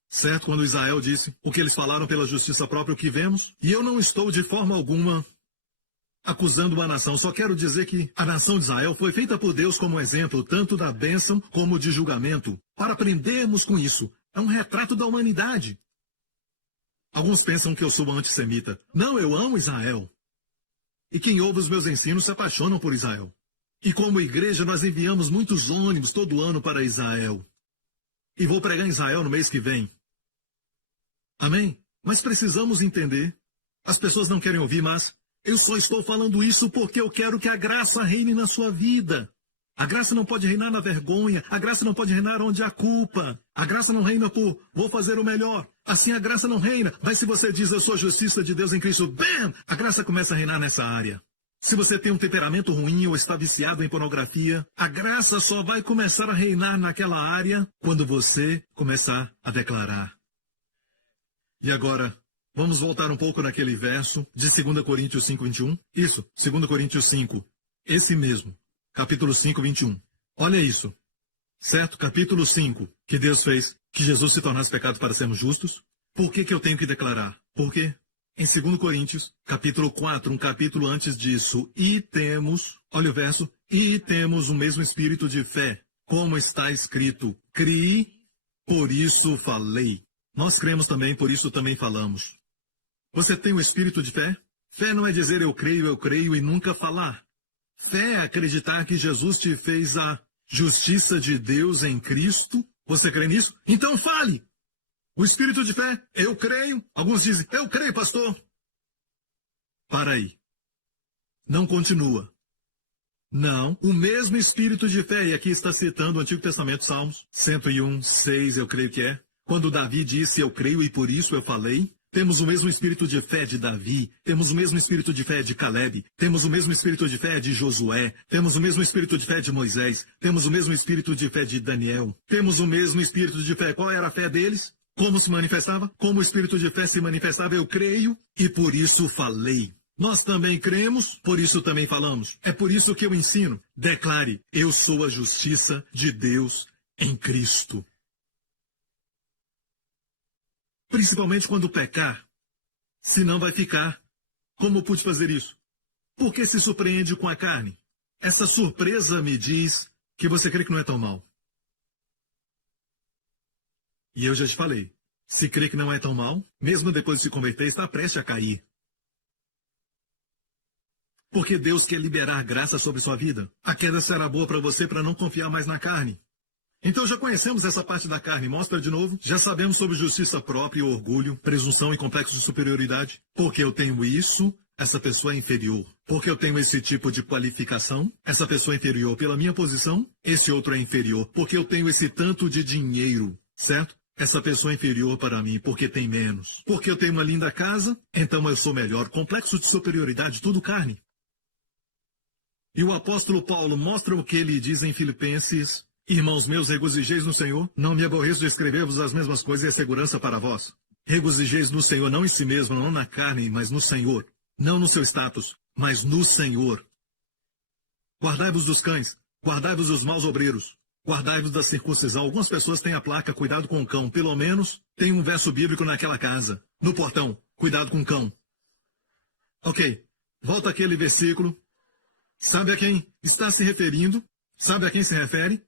Certo? Quando Israel disse o que eles falaram pela justiça própria, o que vemos? E eu não estou de forma alguma acusando uma nação, só quero dizer que a nação de Israel foi feita por Deus como exemplo, tanto da bênção como de julgamento, para aprendermos com isso. É um retrato da humanidade. Alguns pensam que eu sou antissemita. Não, eu amo Israel. E quem ouve os meus ensinos se apaixonam por Israel. E como igreja, nós enviamos muitos ônibus todo ano para Israel. E vou pregar em Israel no mês que vem. Amém? Mas precisamos entender. As pessoas não querem ouvir, mas eu só estou falando isso porque eu quero que a graça reine na sua vida. A graça não pode reinar na vergonha. A graça não pode reinar onde há culpa. A graça não reina por vou fazer o melhor. Assim a graça não reina. Mas se você diz eu sou a justiça de Deus em Cristo, bam! A graça começa a reinar nessa área. Se você tem um temperamento ruim ou está viciado em pornografia, a graça só vai começar a reinar naquela área quando você começar a declarar. E agora, vamos voltar um pouco naquele verso de 2 Coríntios 5, 21. Isso, 2 Coríntios 5. Esse mesmo. Capítulo 5, 21. Olha isso. Certo? Capítulo 5. Que Deus fez que Jesus se tornasse pecado para sermos justos. Por que eu tenho que declarar? Por quê? Em 2 Coríntios, capítulo 4, um capítulo antes disso, e temos, olha o verso, e temos o mesmo espírito de fé, como está escrito, criei, por isso falei. Nós cremos também, por isso também falamos. Você tem o espírito de fé? Fé não é dizer eu creio e nunca falar. Fé é acreditar que Jesus te fez a justiça de Deus em Cristo. Você crê nisso? Então fale! O espírito de fé, eu creio. Alguns dizem, eu creio, pastor. Para aí. Não continua. Não, o mesmo espírito de fé, e aqui está citando o Antigo Testamento, Salmos 101, 6, eu creio que é. Quando Davi disse, eu creio e por isso eu falei. Temos o mesmo espírito de fé de Davi, temos o mesmo espírito de fé de Caleb, temos o mesmo espírito de fé de Josué, temos o mesmo espírito de fé de Moisés, temos o mesmo espírito de fé de Daniel, temos o mesmo espírito de fé. Qual era a fé deles? Como se manifestava? Como o espírito de fé se manifestava? Eu creio e por isso falei. Nós também cremos, por isso também falamos. É por isso que eu ensino. Declare, eu sou a justiça de Deus em Cristo. Principalmente quando pecar, senão vai ficar. Como pude fazer isso? Porque se surpreende com a carne. Essa surpresa me diz que você crê que não é tão mal. E eu já te falei, se crê que não é tão mal, mesmo depois de se converter, está prestes a cair. Porque Deus quer liberar graça sobre sua vida. A queda será boa para você para não confiar mais na carne. Então já conhecemos essa parte da carne. Mostra de novo. Já sabemos sobre justiça própria e orgulho, presunção e complexo de superioridade. Porque eu tenho isso, essa pessoa é inferior. Porque eu tenho esse tipo de qualificação, essa pessoa é inferior. Pela minha posição, esse outro é inferior. Porque eu tenho esse tanto de dinheiro, certo? Essa pessoa é inferior para mim porque tem menos. Porque eu tenho uma linda casa, então eu sou melhor. Complexo de superioridade, tudo carne. E o apóstolo Paulo mostra o que ele diz em Filipenses. Irmãos meus, regozijeis no Senhor. Não me aborreço de escrever-vos as mesmas coisas e a segurança para vós. Regozijeis no Senhor, não em si mesmo, não na carne, mas no Senhor. Não no seu status, mas no Senhor. Guardai-vos dos cães, guardai-vos dos maus obreiros. Guardai-vos da circuncisão. Algumas pessoas têm a placa, cuidado com o cão. Pelo menos tem um verso bíblico naquela casa. No portão, cuidado com o cão. Ok, volta aquele versículo. Sabe a quem está se referindo? Sabe a quem se refere?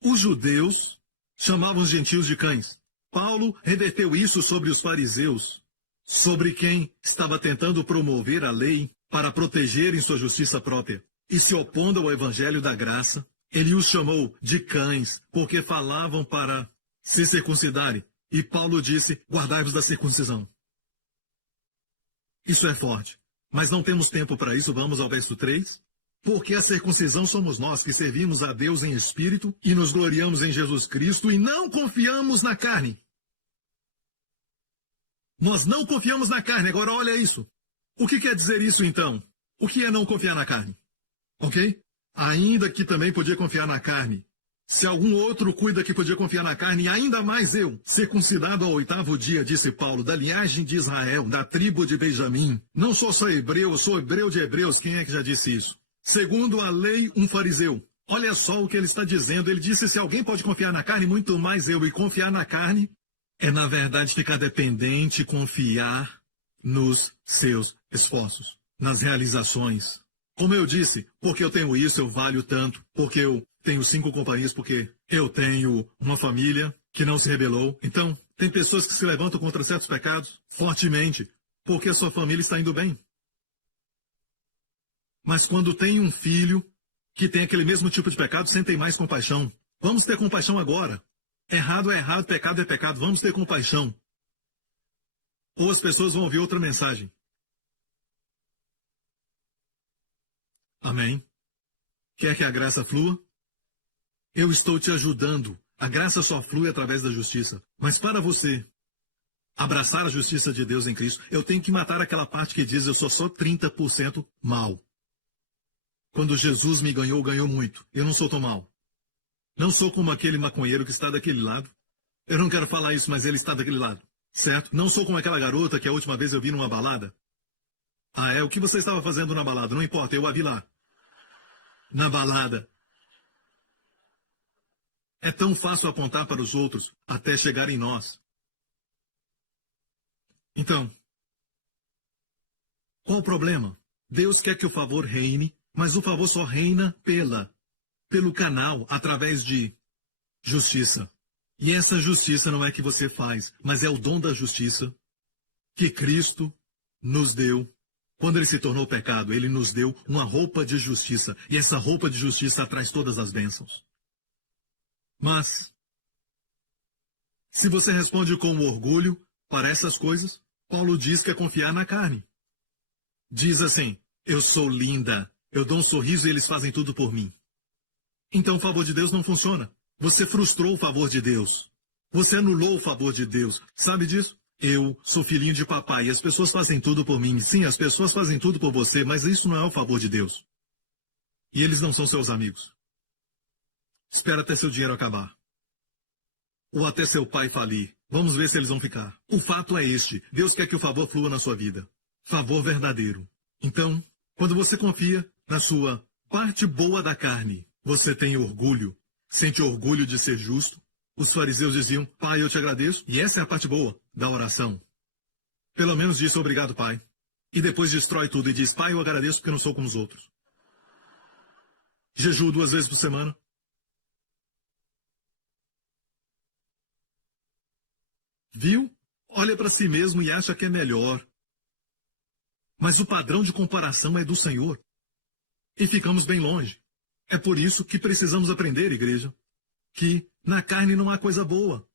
Os judeus chamavam os gentios de cães. Paulo reverteu isso sobre os fariseus, sobre quem estava tentando promover a lei para protegerem sua justiça própria e se opondo ao evangelho da graça. Ele os chamou de cães, porque falavam para se circuncidarem. E Paulo disse, guardai-vos da circuncisão. Isso é forte. Mas não temos tempo para isso, vamos ao verso 3. Porque a circuncisão somos nós que servimos a Deus em espírito e nos gloriamos em Jesus Cristo e não confiamos na carne. Nós não confiamos na carne. Agora olha isso. O que quer dizer isso então? O que é não confiar na carne? Ok? Ainda que também podia confiar na carne. Se algum outro cuida que podia confiar na carne, e ainda mais eu, circuncidado ao 8º dia, disse Paulo, da linhagem de Israel, da tribo de Benjamim. Não sou só hebreu, eu sou hebreu de hebreus. Quem é que já disse isso? Segundo a lei, um fariseu. Olha só o que ele está dizendo. Ele disse, se alguém pode confiar na carne, muito mais eu. E confiar na carne é, na verdade, ficar dependente, confiar nos seus esforços, nas realizações. Como eu disse, porque eu tenho isso, eu valho tanto. Porque eu tenho 5 companhias, porque eu tenho uma família que não se rebelou. Então, tem pessoas que se levantam contra certos pecados fortemente, porque a sua família está indo bem. Mas quando tem um filho que tem aquele mesmo tipo de pecado, sentem mais compaixão. Vamos ter compaixão agora. Errado é errado, pecado é pecado. Vamos ter compaixão. Ou as pessoas vão ouvir outra mensagem. Amém? Quer que a graça flua? Eu estou te ajudando. A graça só flui através da justiça. Mas para você abraçar a justiça de Deus em Cristo, eu tenho que matar aquela parte que diz eu sou só 30% mal. Quando Jesus me ganhou, ganhou muito. Eu não sou tão mal. Não sou como aquele maconheiro que está daquele lado. Eu não quero falar isso, mas ele está daquele lado. Certo? Não sou como aquela garota que a última vez eu vi numa balada. Ah, é? O que você estava fazendo na balada? Não importa, eu a vi lá. Na balada. É tão fácil apontar para os outros até chegar em nós. Então, qual o problema? Deus quer que o favor reine, mas o favor só reina pelo canal, através de justiça. E essa justiça não é que você faz, mas é o dom da justiça que Cristo nos deu. Quando ele se tornou pecado, ele nos deu uma roupa de justiça. E essa roupa de justiça traz todas as bênçãos. Mas, se você responde com orgulho para essas coisas, Paulo diz que é confiar na carne. Diz assim, eu sou linda, eu dou um sorriso e eles fazem tudo por mim. Então o favor de Deus não funciona. Você frustrou o favor de Deus. Você anulou o favor de Deus. Sabe disso? Eu sou filhinho de papai e as pessoas fazem tudo por mim. Sim, as pessoas fazem tudo por você, mas isso não é o favor de Deus. E eles não são seus amigos. Espera até seu dinheiro acabar. Ou até seu pai falir. Vamos ver se eles vão ficar. O fato é este. Deus quer que o favor flua na sua vida. Favor verdadeiro. Então, quando você confia na sua parte boa da carne, você tem orgulho, sente orgulho de ser justo. Os fariseus diziam, Pai, eu te agradeço. E essa é a parte boa da oração. Pelo menos disse, obrigado, Pai. E depois destrói tudo e diz, Pai, eu agradeço porque não sou como os outros. Jejuo 2 vezes por semana. Viu? Olha para si mesmo e acha que é melhor. Mas o padrão de comparação é do Senhor. E ficamos bem longe. É por isso que precisamos aprender, igreja, que na carne não há coisa boa.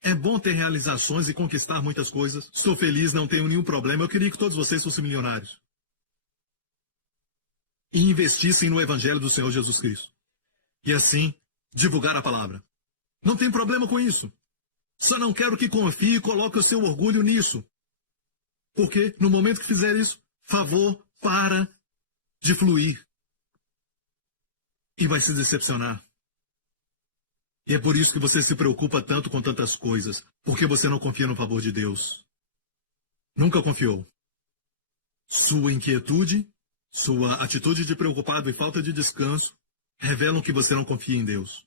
É bom ter realizações e conquistar muitas coisas. Estou feliz, não tenho nenhum problema. Eu queria que todos vocês fossem milionários. E investissem no Evangelho do Senhor Jesus Cristo. E assim, divulgar a palavra. Não tem problema com isso. Só não quero que confie e coloque o seu orgulho nisso. Porque, no momento que fizer isso, favor para de fluir. E vai se decepcionar. E é por isso que você se preocupa tanto com tantas coisas. Porque você não confia no favor de Deus. Nunca confiou. Sua inquietude, sua atitude de preocupado e falta de descanso revelam que você não confia em Deus.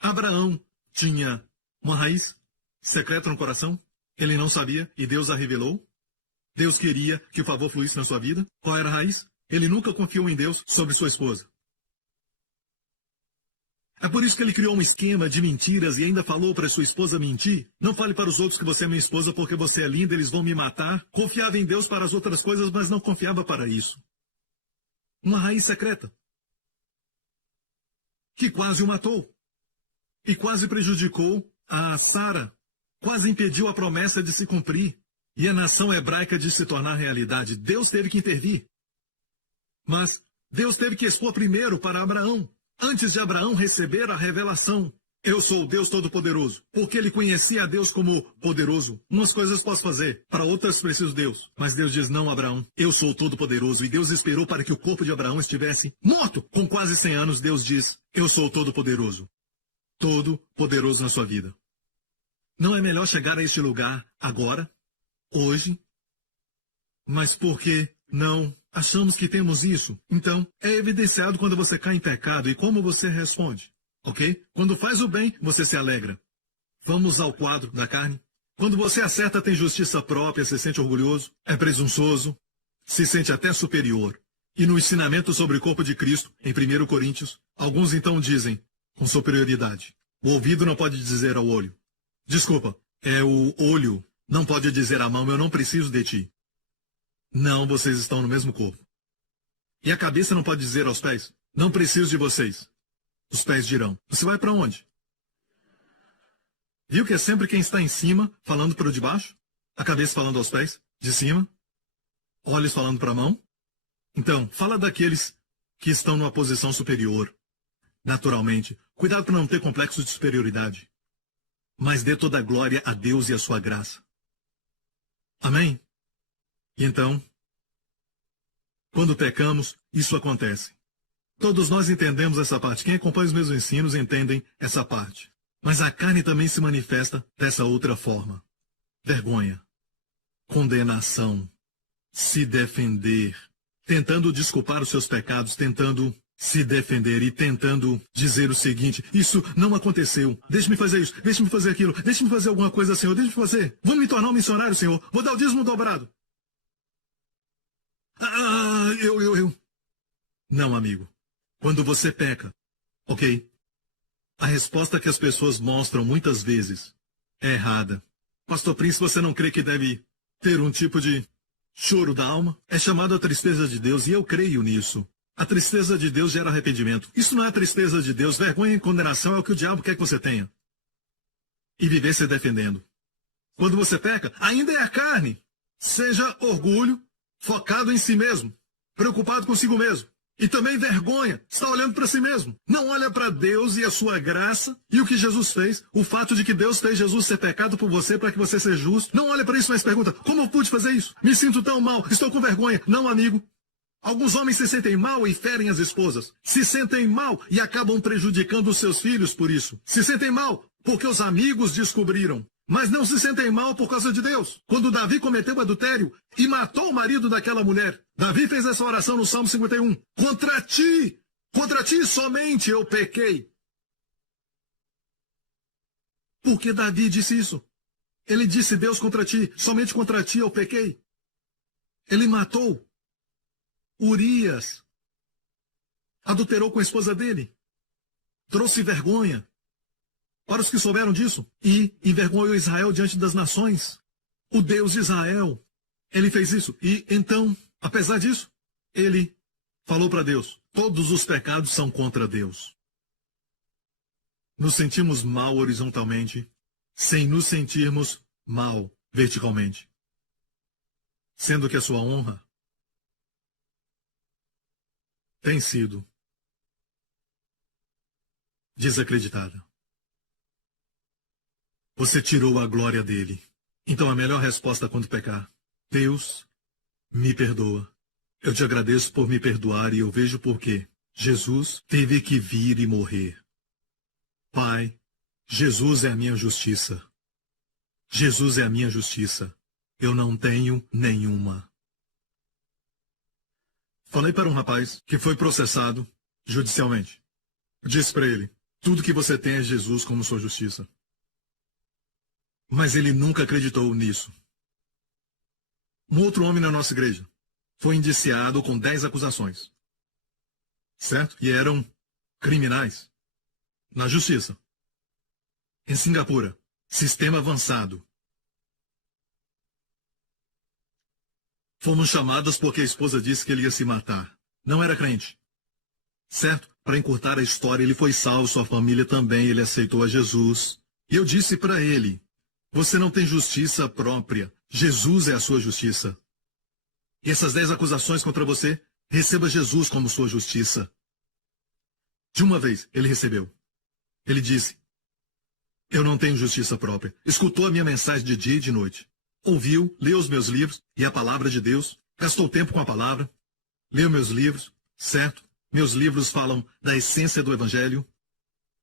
Abraão tinha uma raiz secreta no coração. Ele não sabia e Deus a revelou. Deus queria que o favor fluísse na sua vida. Qual era a raiz? Ele nunca confiou em Deus sobre sua esposa. É por isso que ele criou um esquema de mentiras e ainda falou para sua esposa mentir. Não fale para os outros que você é minha esposa porque você é linda, eles vão me matar. Confiava em Deus para as outras coisas, mas não confiava para isso. Uma raiz secreta. Que quase o matou. E quase prejudicou a Sara. Quase impediu a promessa de se cumprir. E a nação hebraica de se tornar realidade. Deus teve que intervir. Mas Deus teve que expor primeiro para Abraão. Antes de Abraão receber a revelação, Eu sou o Deus Todo-Poderoso, porque ele conhecia a Deus como poderoso. Umas coisas posso fazer, para outras preciso Deus. Mas Deus diz, não, Abraão, eu sou o Todo-Poderoso. E Deus esperou para que o corpo de Abraão estivesse morto. Com quase 100 anos, Deus diz, eu sou o Todo-Poderoso. Todo-Poderoso na sua vida. Não é melhor chegar a este lugar agora, hoje? Mas por que não achamos que temos isso? Então, é evidenciado quando você cai em pecado e como você responde. Ok? Quando faz o bem, você se alegra. Vamos ao quadro da carne. Quando você acerta, tem justiça própria, se sente orgulhoso, é presunçoso, se sente até superior. E no ensinamento sobre o corpo de Cristo, em 1 Coríntios, alguns então dizem, com superioridade, o ouvido não pode dizer ao olho. Desculpa, é o olho, não pode dizer à mão, eu não preciso de ti. Não, vocês estão no mesmo corpo. E a cabeça não pode dizer aos pés, não preciso de vocês. Os pés dirão, você vai para onde? Viu que é sempre quem está em cima falando para o de baixo? A cabeça falando aos pés, de cima? Olhos falando para a mão? Então, fala daqueles que estão numa posição superior. Naturalmente, cuidado para não ter complexo de superioridade. Mas dê toda a glória a Deus e a sua graça. Amém? E então, quando pecamos, isso acontece. Todos nós entendemos essa parte. Quem acompanha os meus ensinos entendem essa parte. Mas a carne também se manifesta dessa outra forma. Vergonha, condenação, se defender, tentando desculpar os seus pecados, tentando se defender e tentando dizer o seguinte, isso não aconteceu, deixe-me fazer isso, deixe-me fazer aquilo, deixe-me fazer alguma coisa, Senhor, deixe-me fazer. Vou me tornar um missionário, Senhor, vou dar o dízimo dobrado. Eu. Não, amigo. Quando você peca, ok? A resposta que as pessoas mostram muitas vezes é errada. Pastor Prince, você não crê que deve ter um tipo de choro da alma? É chamado a tristeza de Deus e eu creio nisso. A tristeza de Deus gera arrependimento. Isso não é a tristeza de Deus. Vergonha e condenação é o que o diabo quer que você tenha. E viver se defendendo. Quando você peca, ainda é a carne. Seja orgulho, focado em si mesmo, preocupado consigo mesmo. E também vergonha, está olhando para si mesmo. Não olha para Deus e a sua graça e o que Jesus fez. O fato de que Deus fez Jesus ser pecado por você para que você seja justo. Não olha para isso, mas pergunta, como eu pude fazer isso? Me sinto tão mal, estou com vergonha. Não, amigo. Alguns homens se sentem mal e ferem as esposas. Se sentem mal e acabam prejudicando os seus filhos por isso. Se sentem mal porque os amigos descobriram. Mas não se sentem mal por causa de Deus. Quando Davi cometeu adultério e matou o marido daquela mulher, Davi fez essa oração no Salmo 51. Contra ti somente eu pequei. Por que Davi disse isso? Ele disse, Deus, contra ti, somente contra ti eu pequei. Ele matou Urias. Adulterou com a esposa dele. Trouxe vergonha para os que souberam disso, e envergonhou Israel diante das nações. O Deus de Israel, ele fez isso. E então, apesar disso, ele falou para Deus, todos os pecados são contra Deus. Nos sentimos mal horizontalmente, sem nos sentirmos mal verticalmente. Sendo que a sua honra tem sido desacreditada. Você tirou a glória dele. Então a melhor resposta quando pecar, Deus, me perdoa. Eu te agradeço por me perdoar e eu vejo por quê. Jesus teve que vir e morrer. Pai, Jesus é a minha justiça. Jesus é a minha justiça. Eu não tenho nenhuma. Falei para um rapaz que foi processado judicialmente. Disse para ele, tudo que você tem é Jesus como sua justiça. Mas ele nunca acreditou nisso. Um outro homem na nossa igreja foi indiciado com 10 acusações. Certo? E eram criminais. Na justiça. Em Singapura. Sistema avançado. Fomos chamados porque a esposa disse que ele ia se matar. Não era crente. Certo? Para encurtar a história, ele foi salvo, sua família também, ele aceitou a Jesus. E eu disse para ele, você não tem justiça própria. Jesus é a sua justiça. E essas 10 acusações contra você, receba Jesus como sua justiça. De uma vez, ele recebeu. Ele disse, Eu não tenho justiça própria. Escutou a minha mensagem de dia e de noite. Ouviu, leu os meus livros e a palavra de Deus. Gastou tempo com a palavra. Leu meus livros, certo? Meus livros falam da essência do Evangelho.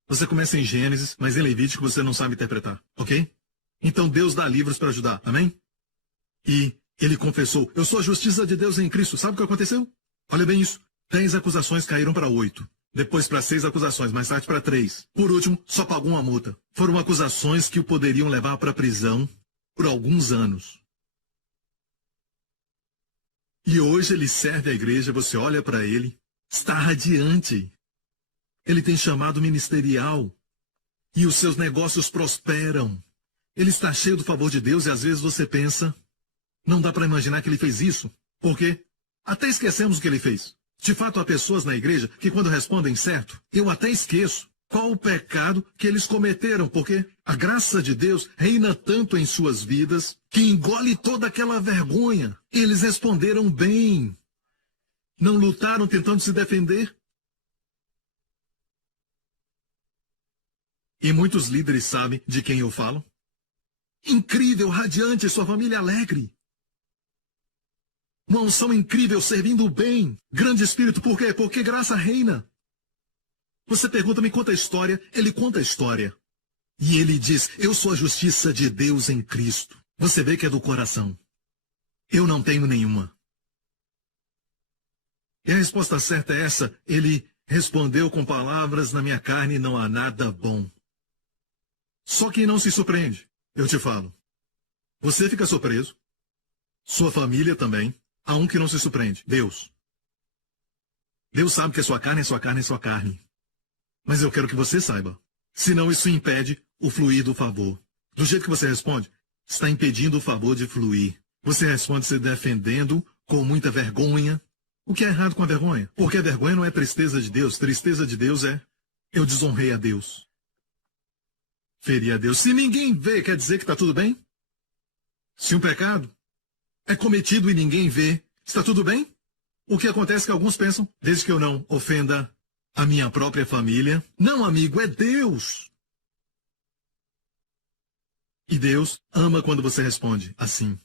Você começa em Gênesis, mas em Levítico você não sabe interpretar, ok? Então Deus dá livros para ajudar, amém? E ele confessou, eu sou a justiça de Deus em Cristo. Sabe o que aconteceu? Olha bem isso. 10 acusações caíram para 8. Depois para 6 acusações, mais tarde para 3. Por último, só pagou uma multa. Foram acusações que o poderiam levar para a prisão por alguns anos. E hoje ele serve a igreja, você olha para ele, está radiante. Ele tem chamado ministerial. E os seus negócios prosperam. Ele está cheio do favor de Deus e às vezes você pensa, não dá para imaginar que ele fez isso. Por quê? Até esquecemos o que ele fez. De fato, há pessoas na igreja que quando respondem certo, eu até esqueço qual o pecado que eles cometeram, porque a graça de Deus reina tanto em suas vidas que engole toda aquela vergonha. Eles responderam bem. Não lutaram tentando se defender. E muitos líderes sabem de quem eu falo. Incrível, radiante, sua família alegre. Uma unção incrível, servindo bem. Grande espírito, por quê? Porque graça reina. Você pergunta, me conta a história. Ele conta a história. E ele diz, eu sou a justiça de Deus em Cristo. Você vê que é do coração. Eu não tenho nenhuma. E a resposta certa é essa. Ele respondeu com palavras, na minha carne não há nada bom. Só quem não se surpreende, eu te falo. Você fica surpreso. Sua família também. Há um que não se surpreende, Deus. Deus sabe que a sua carne é sua carne é sua carne. Mas eu quero que você saiba. Senão isso impede o fluir do favor. Do jeito que você responde, está impedindo o favor de fluir. Você responde se defendendo com muita vergonha. O que é errado com a vergonha? Porque a vergonha não é tristeza de Deus. Tristeza de Deus é, eu desonrei a Deus. Feri a Deus. Se ninguém vê, quer dizer que está tudo bem? Se um pecado é cometido e ninguém vê, está tudo bem? O que acontece é que alguns pensam, desde que eu não ofenda a minha própria família. Não, amigo, é Deus. E Deus ama quando você responde assim.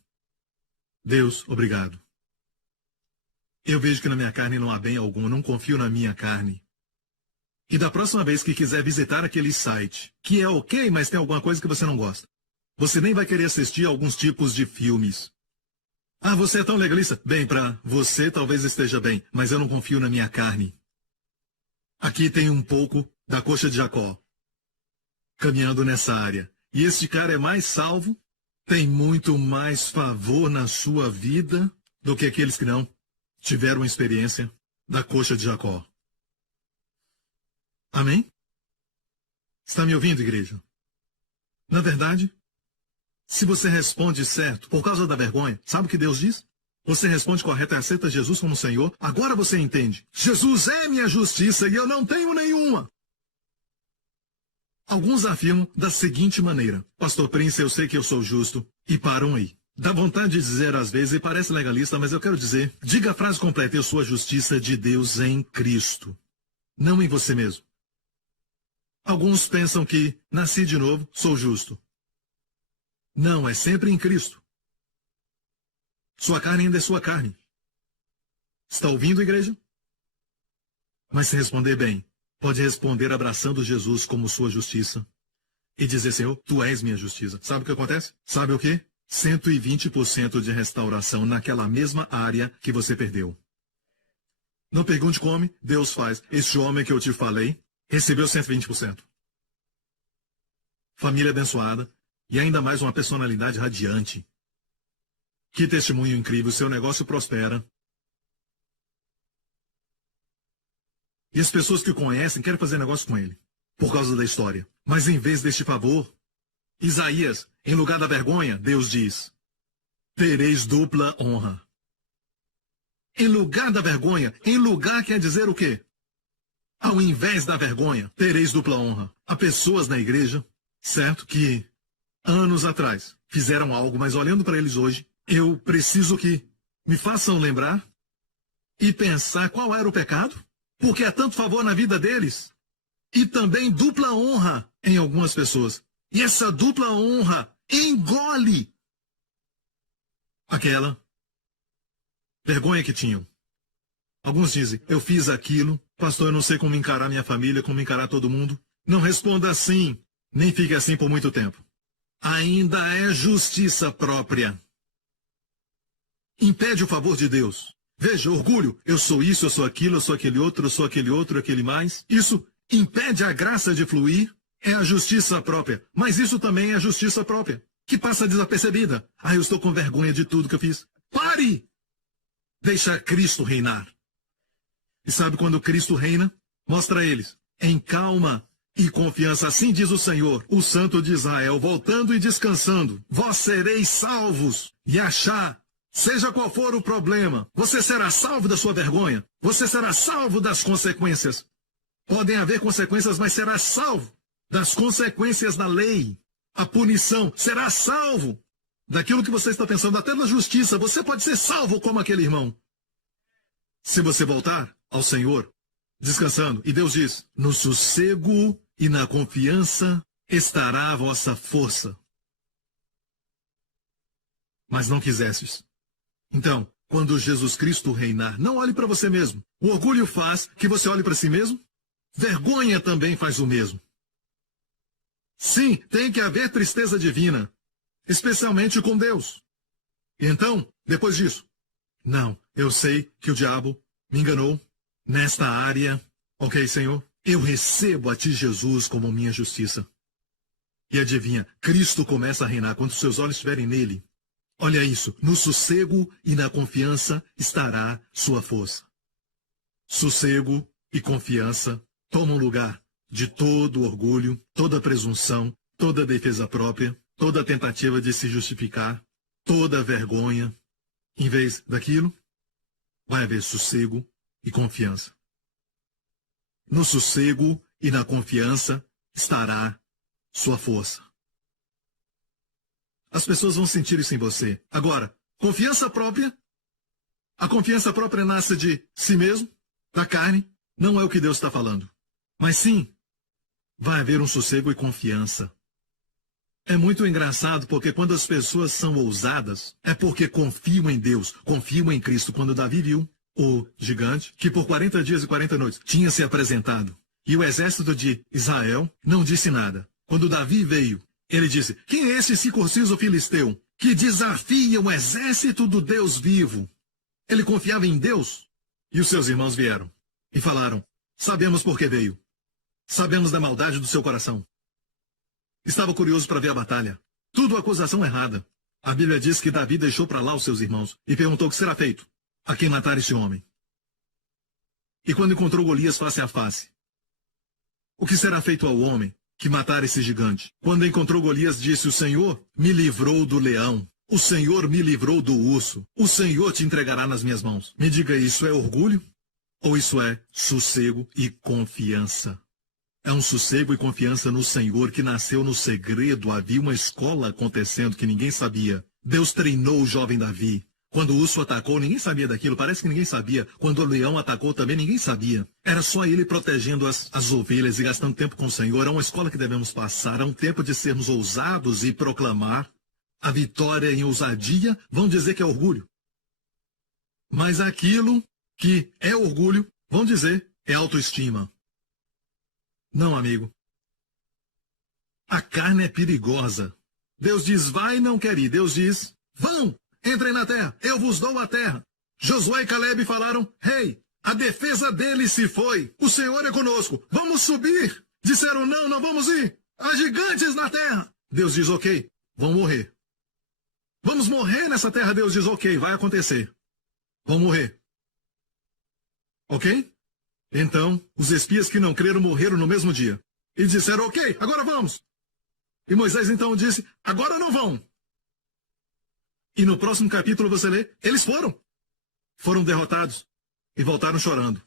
Deus, obrigado. Eu vejo que na minha carne não há bem algum, não confio na minha carne. E da próxima vez que quiser visitar aquele site, que é ok, mas tem alguma coisa que você não gosta, você nem vai querer assistir a alguns tipos de filmes. Ah, você é tão legalista. Bem, para você talvez esteja bem, mas eu não confio na minha carne. Aqui tem um pouco da coxa de Jacó, caminhando nessa área. E este cara é mais salvo, tem muito mais favor na sua vida do que aqueles que não tiveram experiência da coxa de Jacó. Amém? Está me ouvindo, igreja? Na verdade, se você responde certo por causa da vergonha, sabe o que Deus diz? Você responde correto e aceita Jesus como Senhor. Agora você entende. Jesus é minha justiça e eu não tenho nenhuma. Alguns afirmam da seguinte maneira. Pastor Prince, eu sei que eu sou justo. E param aí. Dá vontade de dizer às vezes, e parece legalista, mas eu quero dizer. Diga a frase completa, eu sou a justiça de Deus em Cristo. Não em você mesmo. Alguns pensam que nasci de novo, sou justo. Não, é sempre em Cristo. Sua carne ainda é sua carne. Está ouvindo, igreja? Mas se responder bem, pode responder abraçando Jesus como sua justiça. E dizer, Senhor, Tu és minha justiça. Sabe o que acontece? Sabe o quê? 120% de restauração naquela mesma área que você perdeu. Não pergunte como, Deus faz. Este homem que eu te falei recebeu 120%. Família abençoada. E ainda mais uma personalidade radiante. Que testemunho incrível, seu negócio prospera. E as pessoas que o conhecem querem fazer negócio com ele, por causa da história. Mas em vez deste favor, Isaías, em lugar da vergonha, Deus diz, tereis dupla honra. Em lugar da vergonha, em lugar quer dizer o quê? Ao invés da vergonha, tereis dupla honra. Há pessoas na igreja, certo, que anos atrás fizeram algo, mas olhando para eles hoje, eu preciso que me façam lembrar e pensar qual era o pecado, porque há tanto favor na vida deles e também dupla honra em algumas pessoas. E essa dupla honra engole aquela vergonha que tinham. Alguns dizem, eu fiz aquilo, pastor, eu não sei como encarar minha família, como encarar todo mundo. Não responda assim, nem fique assim por muito tempo. Ainda é justiça própria. Impede o favor de Deus. Veja, orgulho, eu sou isso, eu sou aquilo, eu sou aquele outro, aquele mais. Isso impede a graça de fluir, é a justiça própria. Mas isso também é a justiça própria, que passa desapercebida. Ah, eu estou com vergonha de tudo que eu fiz. Pare! Deixa Cristo reinar. E sabe quando Cristo reina? Mostra a eles, em calma e confiança. Assim diz o Senhor, o Santo de Israel, voltando e descansando. Vós sereis salvos. E achar, seja qual for o problema, você será salvo da sua vergonha. Você será salvo das consequências. Podem haver consequências, mas será salvo das consequências da lei. A punição, será salvo daquilo que você está pensando, até da justiça. Você pode ser salvo como aquele irmão. Se você voltar ao Senhor, descansando, e Deus diz, no sossego e na confiança estará a vossa força. Mas não quisestes. Então, quando Jesus Cristo reinar, não olhe para você mesmo. O orgulho faz que você olhe para si mesmo. Vergonha também faz o mesmo. Sim, tem que haver tristeza divina, especialmente com Deus. E então, depois disso, não, eu sei que o diabo me enganou nesta área. Ok, Senhor, eu recebo a Ti, Jesus, como minha justiça. E adivinha, Cristo começa a reinar quando seus olhos estiverem nele. Olha isso, no sossego e na confiança estará sua força. Sossego e confiança tomam lugar de todo orgulho, toda presunção, toda defesa própria, toda tentativa de se justificar, toda vergonha. Em vez daquilo, vai haver sossego e confiança. No sossego e na confiança estará sua força. As pessoas vão sentir isso em você. Agora, confiança própria. A confiança própria nasce de si mesmo, da carne. Não é o que Deus está falando. Mas sim, vai haver um sossego e confiança. É muito engraçado porque quando as pessoas são ousadas, é porque confiam em Deus, confiam em Cristo. Quando Davi viu o gigante, que por 40 dias e 40 noites tinha se apresentado, e o exército de Israel não disse nada. Quando Davi veio, ele disse, quem é esse circunciso filisteu que desafia o exército do Deus vivo? Ele confiava em Deus. E os seus irmãos vieram e falaram, sabemos por que veio. Sabemos da maldade do seu coração. Estava curioso para ver a batalha. Tudo acusação errada. A Bíblia diz que Davi deixou para lá os seus irmãos e perguntou o que será feito a quem matar este homem. E quando encontrou Golias face a face, o que será feito ao homem que matar esse gigante? Quando encontrou Golias, disse, o Senhor me livrou do leão. O Senhor me livrou do urso. O Senhor te entregará nas minhas mãos. Me diga, isso é orgulho? Ou isso é sossego e confiança? É um sossego e confiança no Senhor que nasceu no segredo. Havia uma escola acontecendo que ninguém sabia. Deus treinou o jovem Davi. Quando o urso atacou, ninguém sabia daquilo. Parece que ninguém sabia. Quando o leão atacou também, ninguém sabia. Era só ele protegendo as ovelhas e gastando tempo com o Senhor. É uma escola que devemos passar. É um tempo de sermos ousados e proclamar a vitória em ousadia. Vão dizer que é orgulho. Mas aquilo que é orgulho, vão dizer, é autoestima. Não, amigo. A carne é perigosa. Deus diz, vai e não quer ir. Deus diz, vão, entrem na terra, eu vos dou a terra. Josué e Caleb falaram, rei, a defesa deles se foi. O Senhor é conosco, vamos subir. Disseram, não, não vamos ir. Há gigantes na terra. Deus diz, ok, vão morrer. Vamos morrer nessa terra. Deus diz, ok, vai acontecer. Vão morrer. Ok? Então, os espias que não creram morreram no mesmo dia. E disseram, ok, agora vamos. E Moisés então disse, agora não vão. E no próximo capítulo você lê, eles foram. Foram derrotados e voltaram chorando.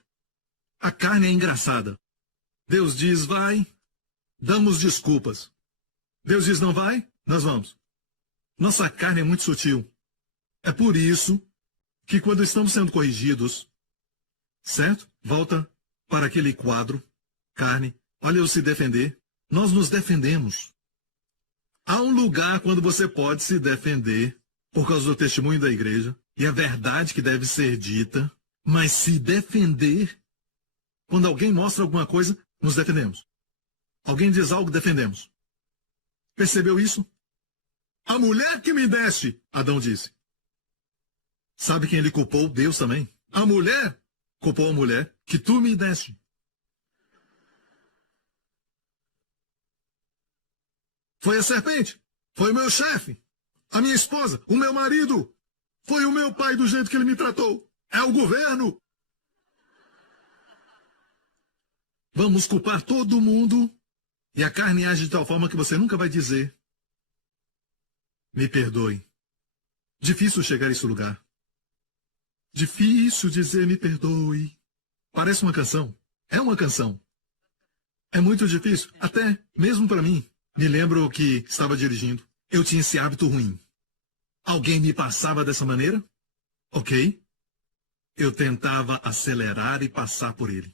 A carne é engraçada. Deus diz, vai, damos desculpas. Deus diz, não vai, nós vamos. Nossa carne é muito sutil. É por isso que quando estamos sendo corrigidos, certo? Volta para aquele quadro, carne, olha eu se defender. Nós nos defendemos. Há um lugar quando você pode se defender por causa do testemunho da igreja e a verdade que deve ser dita, mas se defender, quando alguém mostra alguma coisa, nos defendemos. Alguém diz algo, defendemos. Percebeu isso? A mulher que me deste, Adão disse. Sabe quem ele culpou? Deus também. A mulher culpou a mulher que tu me deste. Foi a serpente. Foi o meu chefe. A minha esposa. O meu marido. Foi o meu pai do jeito que ele me tratou. É o governo. Vamos culpar todo mundo. E a carne age de tal forma que você nunca vai dizer: me perdoe. Difícil chegar a esse lugar. Difícil dizer me perdoe. Parece uma canção. É uma canção. É muito difícil, até mesmo para mim. Me lembro que estava dirigindo. Eu tinha esse hábito ruim. Alguém me passava dessa maneira? Ok. Eu tentava acelerar e passar por ele.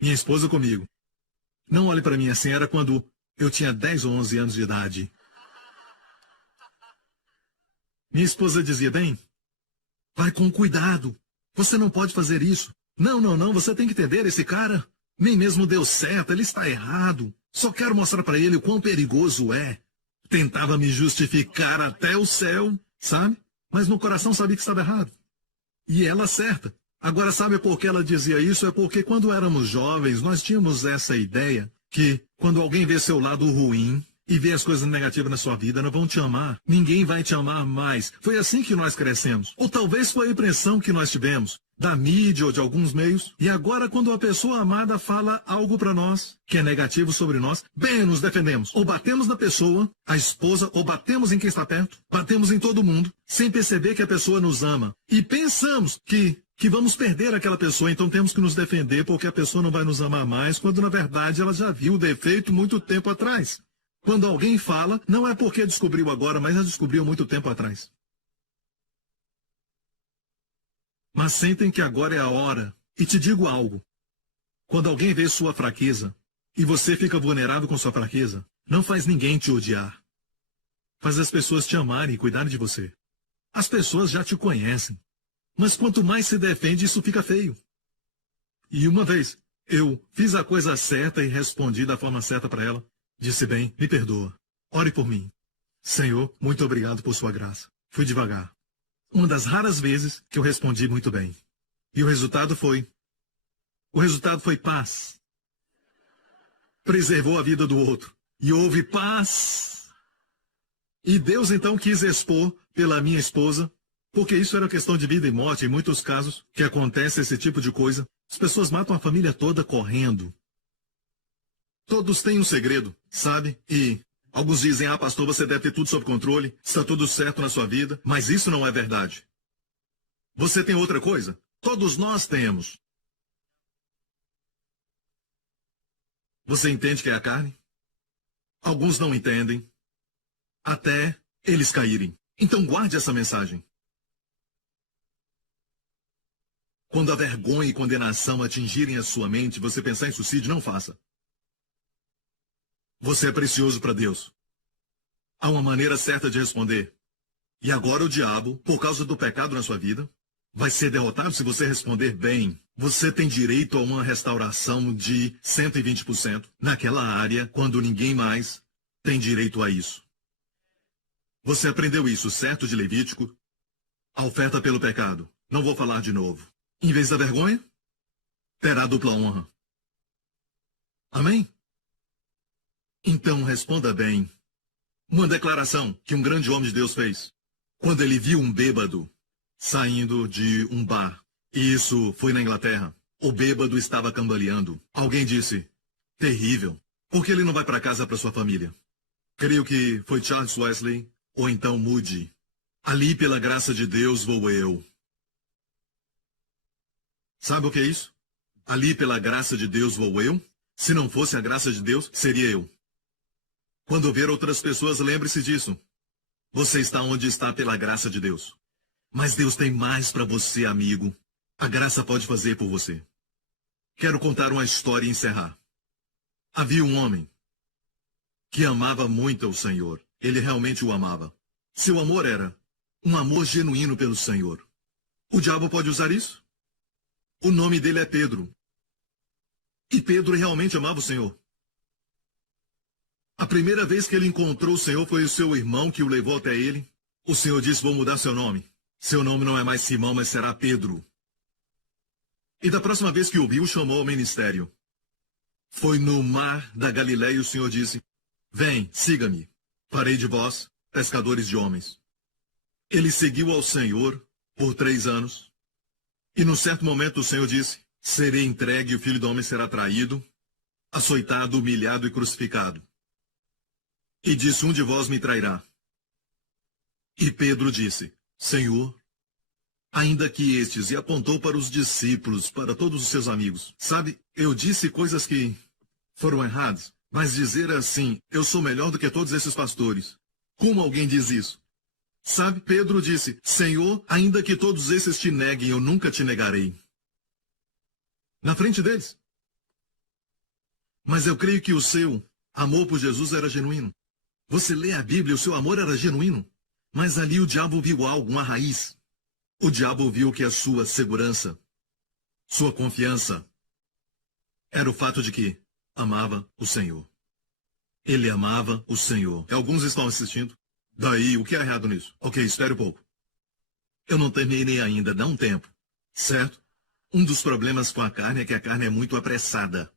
Minha esposa comigo. Não olhe para mim assim, era quando eu tinha 10 ou 11 anos de idade. Minha esposa dizia: bem, vai com cuidado. Você não pode fazer isso. Não, você tem que entender, esse cara nem mesmo deu certo, ele está errado. Só quero mostrar para ele o quão perigoso é. Tentava me justificar até o céu, sabe? Mas no coração sabia que estava errado. E ela certa. Agora, sabe por que ela dizia isso? É porque quando éramos jovens, nós tínhamos essa ideia que quando alguém vê seu lado ruim e vê as coisas negativas na sua vida, não vão te amar. Ninguém vai te amar mais. Foi assim que nós crescemos. Ou talvez foi a impressão que nós tivemos da mídia ou de alguns meios. E agora, quando a pessoa amada fala algo para nós que é negativo sobre nós, bem, nos defendemos. Ou batemos na pessoa, a esposa, ou batemos em quem está perto, batemos em todo mundo, sem perceber que a pessoa nos ama. E pensamos que vamos perder aquela pessoa, então temos que nos defender porque a pessoa não vai nos amar mais, quando na verdade ela já viu o defeito muito tempo atrás. Quando alguém fala, não é porque descobriu agora, mas já descobriu muito tempo atrás. Mas sentem que agora é a hora. E te digo algo. Quando alguém vê sua fraqueza, e você fica vulnerável com sua fraqueza, não faz ninguém te odiar. Faz as pessoas te amarem e cuidarem de você. As pessoas já te conhecem. Mas quanto mais se defende, isso fica feio. E uma vez, eu fiz a coisa certa e respondi da forma certa para ela. Disse: bem, me perdoa. Ore por mim. Senhor, muito obrigado por sua graça. Fui devagar. Uma das raras vezes que eu respondi muito bem. E o resultado foi paz. Preservou a vida do outro. E houve paz. E Deus então quis expor pela minha esposa, porque isso era questão de vida e morte. Em muitos casos que acontece esse tipo de coisa, as pessoas matam a família toda correndo. Todos têm um segredo, sabe? E alguns dizem: ah, pastor, você deve ter tudo sob controle, está tudo certo na sua vida. Mas isso não é verdade. Você tem outra coisa? Todos nós temos. Você entende que é a carne? Alguns não entendem, até eles caírem. Então guarde essa mensagem. Quando a vergonha e condenação atingirem a sua mente, você pensar em suicídio, não faça. Você é precioso para Deus. Há uma maneira certa de responder. E agora o diabo, por causa do pecado na sua vida, vai ser derrotado se você responder bem. Você tem direito a uma restauração de 120% naquela área, quando ninguém mais tem direito a isso. Você aprendeu isso, certo, de Levítico? A oferta pelo pecado. Não vou falar de novo. Em vez da vergonha, terá dupla honra. Amém? Então responda bem. Uma declaração que um grande homem de Deus fez. Quando ele viu um bêbado saindo de um bar. E isso foi na Inglaterra. O bêbado estava cambaleando. Alguém disse: terrível. Por que ele não vai para casa para sua família? Creio que foi Charles Wesley ou então Moody. Ali pela graça de Deus vou eu. Sabe o que é isso? Ali pela graça de Deus vou eu. Se não fosse a graça de Deus, seria eu. Quando ver outras pessoas, lembre-se disso. Você está onde está pela graça de Deus. Mas Deus tem mais para você, amigo. A graça pode fazer por você. Quero contar uma história e encerrar. Havia um homem que amava muito ao Senhor. Ele realmente o amava. Seu amor era um amor genuíno pelo Senhor. O diabo pode usar isso? O nome dele é Pedro. E Pedro realmente amava o Senhor. A primeira vez que ele encontrou o Senhor foi o seu irmão que o levou até ele. O Senhor disse, vou mudar seu nome. Seu nome não é mais Simão, mas será Pedro. E da próxima vez que o viu, chamou ao ministério. Foi no mar da Galileia e o Senhor disse, vem, siga-me. Farei de vós pescadores de homens. Ele seguiu ao Senhor por 3 anos. E num certo momento o Senhor disse, serei entregue e o Filho do Homem será traído, açoitado, humilhado e crucificado. E disse, um de vós me trairá. E Pedro disse, Senhor, ainda que estes, e apontou para os discípulos, para todos os seus amigos. Sabe, eu disse coisas que foram erradas, mas dizer assim, eu sou melhor do que todos esses pastores. Como alguém diz isso? Sabe, Pedro disse, Senhor, ainda que todos esses te neguem, eu nunca te negarei. Na frente deles. Mas eu creio que o seu amor por Jesus era genuíno. Você lê a Bíblia, o seu amor era genuíno. Mas ali o diabo viu algo, uma raiz. O diabo viu que a sua segurança, sua confiança, era o fato de que amava o Senhor. Ele amava o Senhor. E alguns estão assistindo. Daí, o que é errado nisso? Ok, espere um pouco. Eu não terminei ainda, dá um tempo. Certo? Um dos problemas com a carne é que a carne é muito apressada.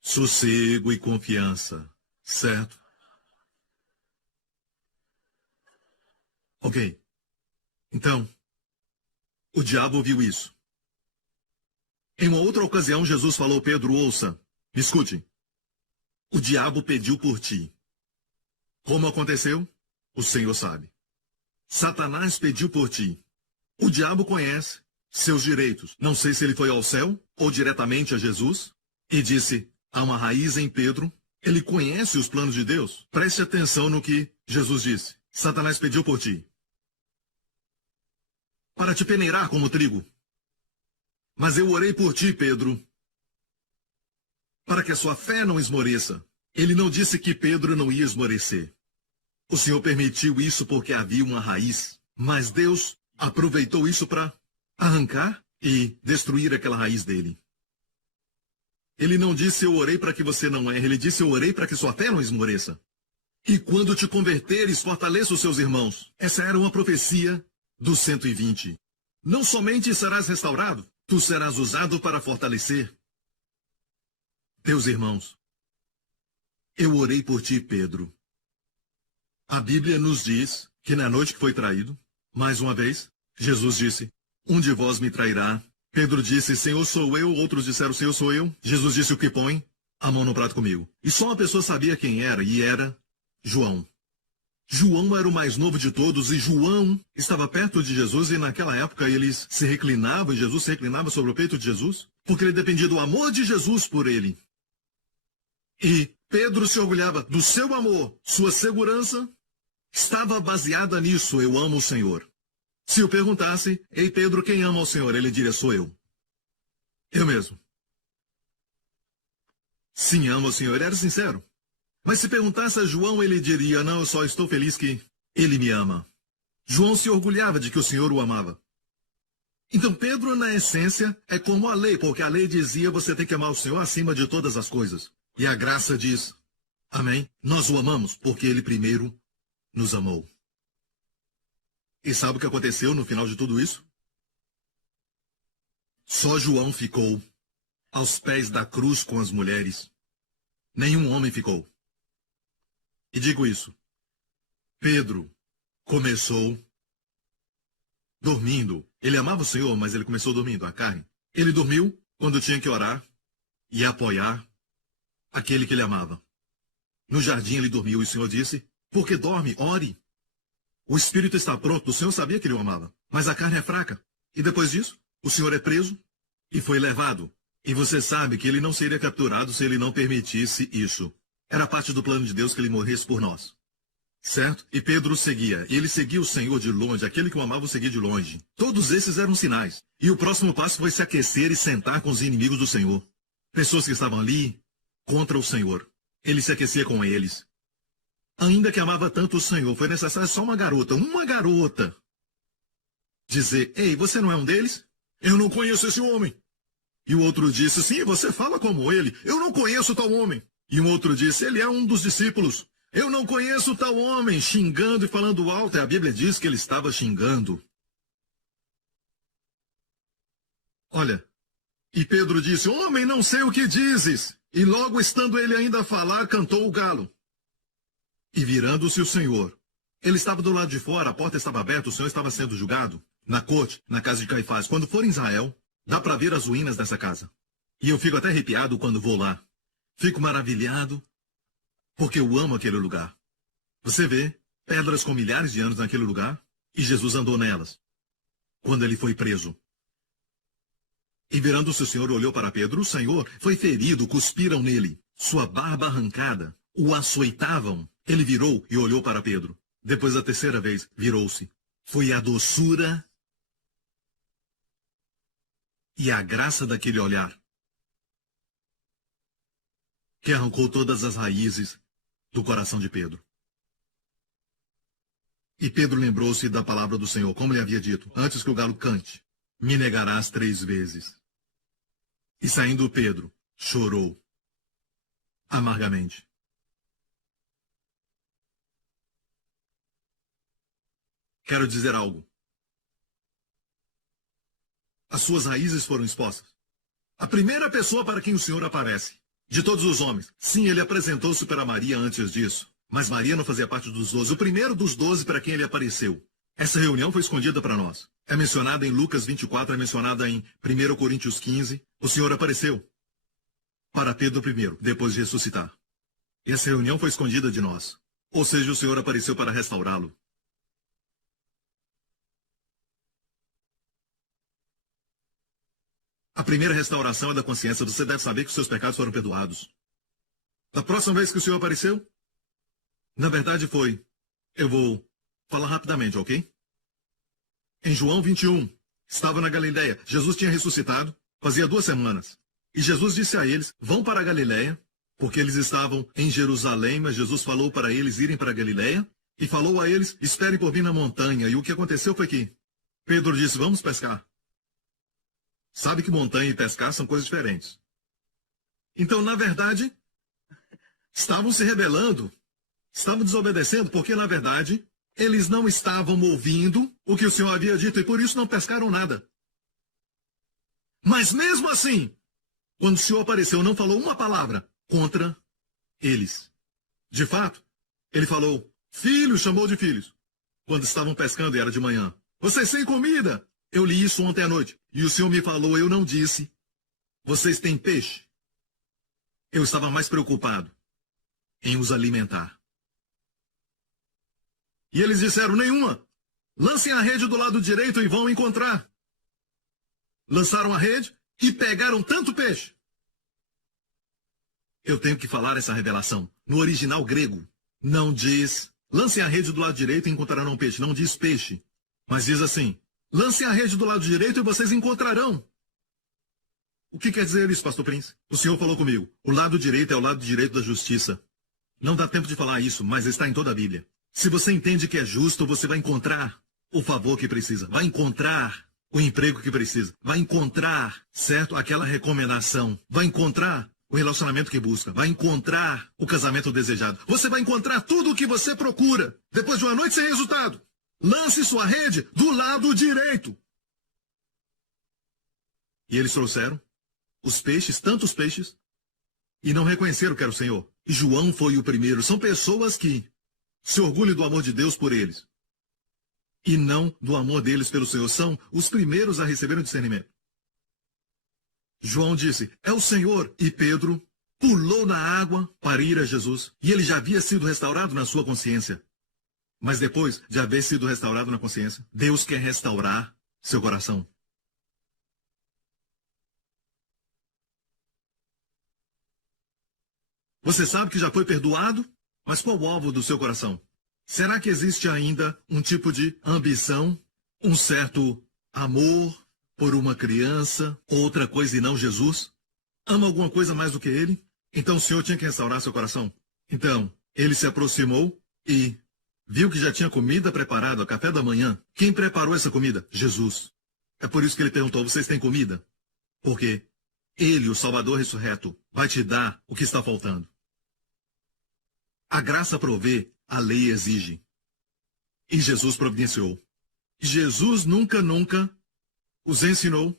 Sossego e confiança. Certo? Ok. Então, o diabo viu isso. Em uma outra ocasião, Jesus falou, Pedro, ouça, me escute. O diabo pediu por ti. Como aconteceu? O Senhor sabe. Satanás pediu por ti. O diabo conhece seus direitos. Não sei se ele foi ao céu ou diretamente a Jesus e disse, há uma raiz em Pedro. Ele conhece os planos de Deus. Preste atenção no que Jesus disse. Satanás pediu por ti. Para te peneirar como trigo. Mas eu orei por ti, Pedro, para que a sua fé não esmoreça. Ele não disse que Pedro não ia esmorecer. O Senhor permitiu isso porque havia uma raiz. Mas Deus aproveitou isso para arrancar e destruir aquela raiz dele. Ele não disse, eu orei para que você não erre. Ele disse, eu orei para que sua fé não esmoreça. E quando te converteres, fortaleça os seus irmãos. Essa era uma profecia do 120. Não somente serás restaurado, tu serás usado para fortalecer teus irmãos. Eu orei por ti, Pedro. A Bíblia nos diz que na noite que foi traído, mais uma vez, Jesus disse, um de vós me trairá. Pedro disse, Senhor, sou eu. Outros disseram, Senhor, sou eu. Jesus disse, o que põe a mão no prato comigo. E só uma pessoa sabia quem era, e era João. João era o mais novo de todos, e João estava perto de Jesus, e naquela época eles se reclinavam, Jesus se reclinava sobre o peito de Jesus, porque ele dependia do amor de Jesus por ele. E Pedro se orgulhava do seu amor, sua segurança estava baseada nisso, eu amo o Senhor. Se eu perguntasse, ei Pedro, quem ama o Senhor? Ele diria, sou eu. Eu mesmo. Sim, amo o Senhor, ele era sincero. Mas se perguntasse a João, ele diria, não, eu só estou feliz que ele me ama. João se orgulhava de que o Senhor o amava. Então Pedro, na essência, é como a lei, porque a lei dizia, você tem que amar o Senhor acima de todas as coisas. E a graça diz, amém? Nós o amamos porque ele primeiro nos amou. E sabe o que aconteceu no final de tudo isso? Só João ficou aos pés da cruz com as mulheres. Nenhum homem ficou. E digo isso. Pedro começou dormindo. Ele amava o Senhor, mas ele começou dormindo, a carne. Ele dormiu quando tinha que orar e apoiar aquele que ele amava. No jardim ele dormiu e o Senhor disse, porque dorme, ore. O espírito está pronto, o Senhor sabia que ele o amava, mas a carne é fraca. E depois disso, o Senhor é preso e foi levado. E você sabe que ele não seria capturado se ele não permitisse isso. Era parte do plano de Deus que ele morresse por nós. Certo? E Pedro seguia. E ele seguia o Senhor de longe. Aquele que o amava o seguia de longe. Todos esses eram sinais. E o próximo passo foi se aquecer e sentar com os inimigos do Senhor. Pessoas que estavam ali contra o Senhor. Ele se aquecia com eles. Ainda que amava tanto o Senhor, foi necessário só uma garota, dizer: ei, você não é um deles? Eu não conheço esse homem. E o outro disse: sim, você fala como ele. Eu não conheço tal homem. E um outro disse: ele é um dos discípulos. Eu não conheço tal homem, xingando e falando alto. E a Bíblia diz que ele estava xingando. Olha, e Pedro disse: homem, não sei o que dizes. E logo estando ele ainda a falar, cantou o galo. E virando-se o Senhor, ele estava do lado de fora, a porta estava aberta, o Senhor estava sendo julgado na corte, na casa de Caifás. Quando for em Israel, dá para ver as ruínas dessa casa. E eu fico até arrepiado quando vou lá. Fico maravilhado, porque eu amo aquele lugar. Você vê pedras com milhares de anos naquele lugar, e Jesus andou nelas, quando ele foi preso. E virando-se o Senhor, olhou para Pedro. O Senhor foi ferido, cuspiram nele, sua barba arrancada, o açoitavam. Ele virou e olhou para Pedro. Depois da terceira vez, virou-se. Foi a doçura e a graça daquele olhar que arrancou todas as raízes do coração de Pedro. E Pedro lembrou-se da palavra do Senhor, como lhe havia dito: antes que o galo cante, me negarás 3 vezes. E saindo Pedro, chorou amargamente. Quero dizer algo. As suas raízes foram expostas. A primeira pessoa para quem o Senhor aparece, de todos os homens. Sim, ele apresentou-se para Maria antes disso, mas Maria não fazia parte dos 12. O primeiro dos 12 para quem ele apareceu. Essa reunião foi escondida para nós. É mencionada em Lucas 24, é mencionada em 1 Coríntios 15. O Senhor apareceu para Pedro primeiro, depois de ressuscitar. Essa reunião foi escondida de nós. Ou seja, o Senhor apareceu para restaurá-lo. A primeira restauração é da consciência. Você deve saber que os seus pecados foram perdoados. Da próxima vez que o Senhor apareceu, na verdade foi... Eu vou falar rapidamente, ok? Em João 21, estava na Galileia. Jesus tinha ressuscitado, fazia 2 semanas. E Jesus disse a eles: vão para a Galileia, porque eles estavam em Jerusalém, mas Jesus falou para eles irem para a Galileia, e falou a eles: esperem por mim na montanha. E o que aconteceu foi que Pedro disse: vamos pescar. Sabe que montanha e pescar são coisas diferentes. Então, na verdade, estavam se rebelando, estavam desobedecendo, porque, na verdade, eles não estavam ouvindo o que o Senhor havia dito, e por isso não pescaram nada. Mas mesmo assim, quando o Senhor apareceu, não falou uma palavra contra eles. De fato, ele falou: filhos, chamou de filhos, quando estavam pescando e era de manhã. Vocês têm comida? Eu li isso ontem à noite. E o Senhor me falou, eu não disse: vocês têm peixe? Eu estava mais preocupado em os alimentar. E eles disseram: nenhuma. Lancem a rede do lado direito e vão encontrar. Lançaram a rede e pegaram tanto peixe. Eu tenho que falar essa revelação. No original grego, não diz: lancem a rede do lado direito e encontrarão peixe. Não diz peixe, mas diz assim: lancem a rede do lado direito e vocês encontrarão. O que quer dizer isso, pastor Prince? O Senhor falou comigo: o lado direito é o lado direito da justiça. Não dá tempo de falar isso, mas está em toda a Bíblia. Se você entende que é justo, você vai encontrar o favor que precisa. Vai encontrar o emprego que precisa. Vai encontrar, certo, aquela recomendação. Vai encontrar o relacionamento que busca. Vai encontrar o casamento desejado. Você vai encontrar tudo o que você procura. Depois de uma noite sem resultado, lance sua rede do lado direito. E eles trouxeram os peixes, tantos peixes, e não reconheceram que era o Senhor. E João foi o primeiro. São pessoas que se orgulham do amor de Deus por eles, e não do amor deles pelo Senhor. São os primeiros a receber o discernimento. João disse: é o Senhor. E Pedro pulou na água para ir a Jesus. E ele já havia sido restaurado na sua consciência. Mas depois de haver sido restaurado na consciência, Deus quer restaurar seu coração. Você sabe que já foi perdoado, mas qual o alvo do seu coração? Será que existe ainda um tipo de ambição, um certo amor por uma criança, outra coisa e não Jesus? Ama alguma coisa mais do que ele? Então o Senhor tinha que restaurar seu coração. Então, ele se aproximou e viu que já tinha comida preparada, ao café da manhã. Quem preparou essa comida? Jesus. É por isso que ele perguntou, vocês têm comida? Porque ele, o Salvador ressurreto, vai te dar o que está faltando. A graça provê, a lei exige. E Jesus providenciou. Jesus nunca os ensinou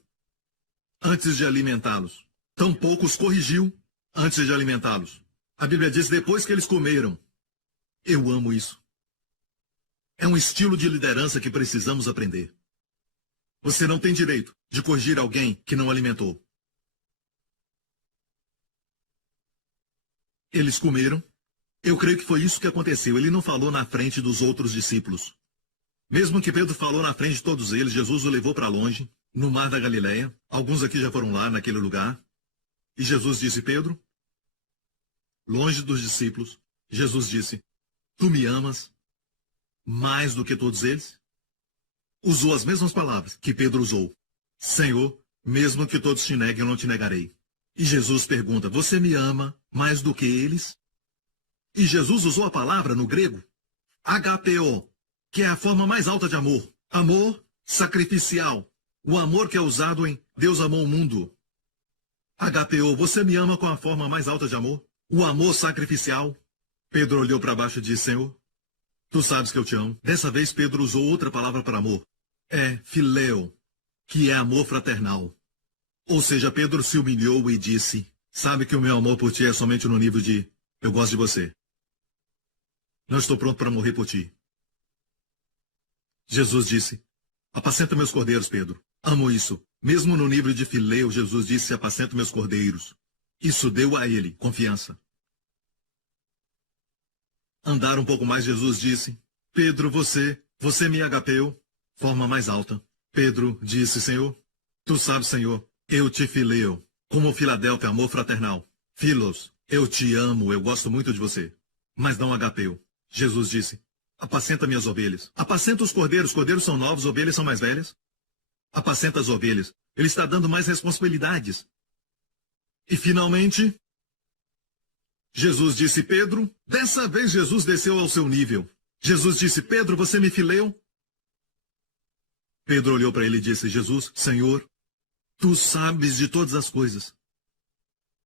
antes de alimentá-los. Tampouco os corrigiu antes de alimentá-los. A Bíblia diz, depois que eles comeram. Eu amo isso. É um estilo de liderança que precisamos aprender. Você não tem direito de corrigir alguém que não alimentou. Eles comeram. Eu creio que foi isso que aconteceu. Ele não falou na frente dos outros discípulos. Mesmo que Pedro falou na frente de todos eles, Jesus o levou para longe, no mar da Galileia. Alguns aqui já foram lá, naquele lugar. E Jesus disse, Pedro, longe dos discípulos, Jesus disse, tu me amas mais do que todos eles? Usou as mesmas palavras que Pedro usou. Senhor, mesmo que todos te neguem, eu não te negarei. E Jesus pergunta, você me ama mais do que eles? E Jesus usou a palavra no grego, HPO, que é a forma mais alta de amor. Amor sacrificial. O amor que é usado em Deus amou o mundo. HPO, você me ama com a forma mais alta de amor? O amor sacrificial. Pedro olhou para baixo e disse, Senhor, tu sabes que eu te amo. Dessa vez Pedro usou outra palavra para amor. É phileo, que é amor fraternal. Ou seja, Pedro se humilhou e disse, sabe que o meu amor por ti é somente no nível de eu gosto de você. Não estou pronto para morrer por ti. Jesus disse, apacenta meus cordeiros, Pedro. Amo isso. Mesmo no nível de fileu, Jesus disse, apacenta meus cordeiros. Isso deu a ele confiança. Andar um pouco mais, Jesus disse, Pedro, você me agapeou, forma mais alta. Pedro disse, Senhor, tu sabes, Senhor, eu te fileo, como Filadélfia, amor fraternal. Filos, eu te amo, eu gosto muito de você. Mas não agapeu. Jesus disse, apacenta minhas ovelhas. Apacenta os cordeiros. Cordeiros são novos, ovelhas são mais velhas. Apacenta as ovelhas. Ele está dando mais responsabilidades. E finalmente, Jesus disse, Pedro, dessa vez Jesus desceu ao seu nível. Jesus disse, Pedro, você me fileu? Pedro olhou para ele e disse, Jesus, Senhor, tu sabes de todas as coisas.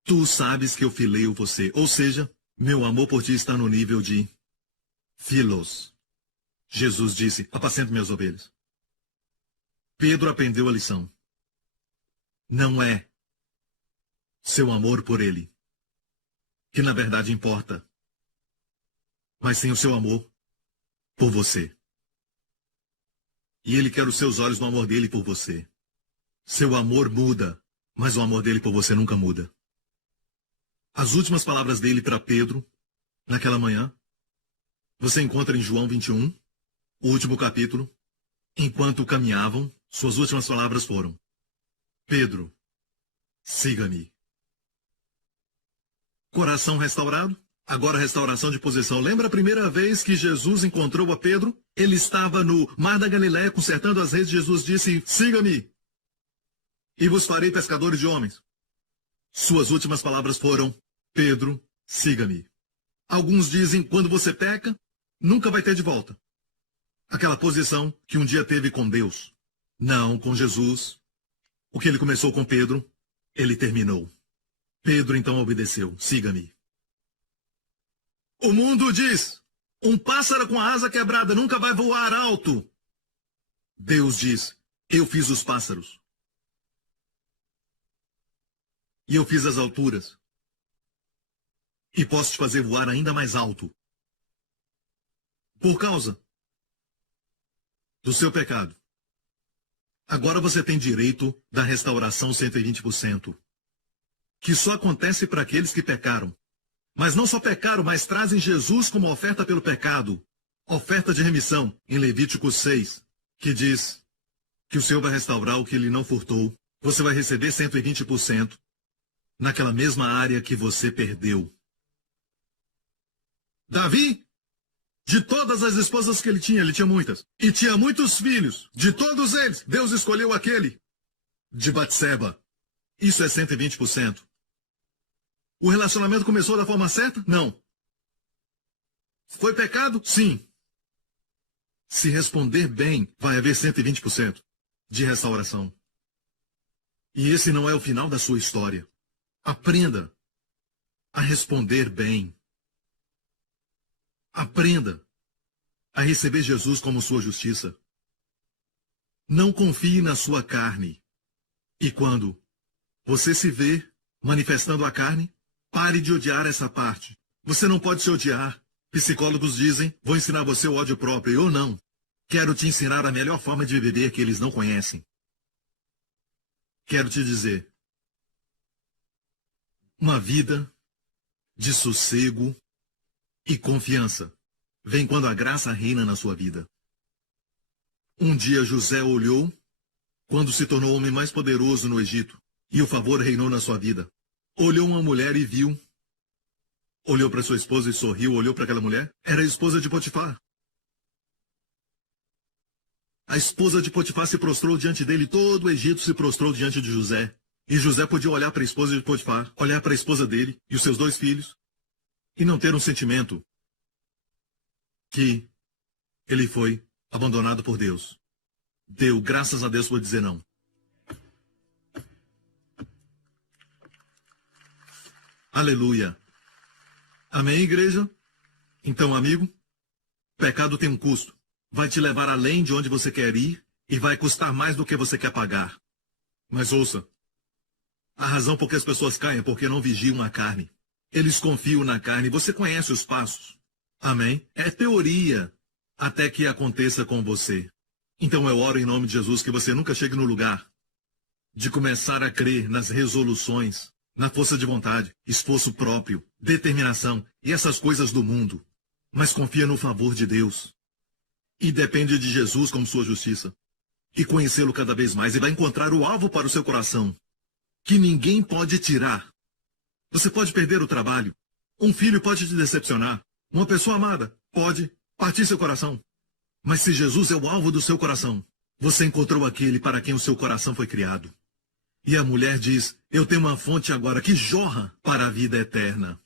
Tu sabes que eu fileio você. Ou seja, meu amor por ti está no nível de filos. Jesus disse, apacenta minhas ovelhas. Pedro aprendeu a lição. Não é seu amor por ele que na verdade importa, mas sim o seu amor por você. E ele quer os seus olhos no amor dele por você. Seu amor muda, mas o amor dele por você nunca muda. As últimas palavras dele para Pedro, naquela manhã, você encontra em João 21, o último capítulo. Enquanto caminhavam, suas últimas palavras foram, Pedro, siga-me. Coração restaurado, agora restauração de posição. Lembra a primeira vez que Jesus encontrou a Pedro? Ele estava no mar da Galileia consertando as redes. Jesus disse, siga-me, e vos farei pescadores de homens. Suas últimas palavras foram, Pedro, siga-me. Alguns dizem, quando você peca, nunca vai ter de volta aquela posição que um dia teve com Deus. Não, com Jesus. O que ele começou com Pedro, ele terminou. Pedro então obedeceu, siga-me. O mundo diz, um pássaro com a asa quebrada nunca vai voar alto. Deus diz, eu fiz os pássaros. E eu fiz as alturas. E posso te fazer voar ainda mais alto. Por causa do seu pecado. Agora você tem direito da restauração 120%. Que só acontece para aqueles que pecaram. Mas não só pecaram, mas trazem Jesus como oferta pelo pecado. Oferta de remissão, em Levítico 6, que diz que o Senhor vai restaurar o que ele não furtou. Você vai receber 120% naquela mesma área que você perdeu. Davi, de todas as esposas que ele tinha muitas. E tinha muitos filhos. De todos eles, Deus escolheu aquele de Batseba. Isso é 120%. O relacionamento começou da forma certa? Não. Foi pecado? Sim. Se responder bem, vai haver 120% de restauração. E esse não é o final da sua história. Aprenda a responder bem. Aprenda a receber Jesus como sua justiça. Não confie na sua carne. E quando você se vê manifestando a carne, pare de odiar essa parte. Você não pode se odiar. Psicólogos dizem, vou ensinar você o ódio próprio. Eu não. Quero te ensinar a melhor forma de viver que eles não conhecem. Quero te dizer, uma vida de sossego e confiança vem quando a graça reina na sua vida. Um dia José olhou quando se tornou o homem mais poderoso no Egito e o favor reinou na sua vida. Olhou uma mulher e viu. Olhou para sua esposa e sorriu, olhou para aquela mulher. Era a esposa de Potifar. A esposa de Potifar se prostrou diante dele, todo o Egito se prostrou diante de José. E José podia olhar para a esposa de Potifar, olhar para a esposa dele e os seus 2 filhos, e não ter um sentimento que ele foi abandonado por Deus. Deu graças a Deus por dizer não. Aleluia. Amém, igreja? Então, amigo, pecado tem um custo. Vai te levar além de onde você quer ir e vai custar mais do que você quer pagar. Mas ouça, a razão por que as pessoas caem é porque não vigiam a carne. Eles confiam na carne. Você conhece os passos. Amém? É teoria até que aconteça com você. Então eu oro em nome de Jesus que você nunca chegue no lugar de começar a crer nas resoluções, na força de vontade, esforço próprio, determinação e essas coisas do mundo. Mas confia no favor de Deus. E depende de Jesus como sua justiça. E conhecê-lo cada vez mais. E vai encontrar o alvo para o seu coração, que ninguém pode tirar. Você pode perder o trabalho. Um filho pode te decepcionar. Uma pessoa amada pode partir seu coração. Mas se Jesus é o alvo do seu coração, você encontrou aquele para quem o seu coração foi criado. E a mulher diz, eu tenho uma fonte agora que jorra para a vida eterna.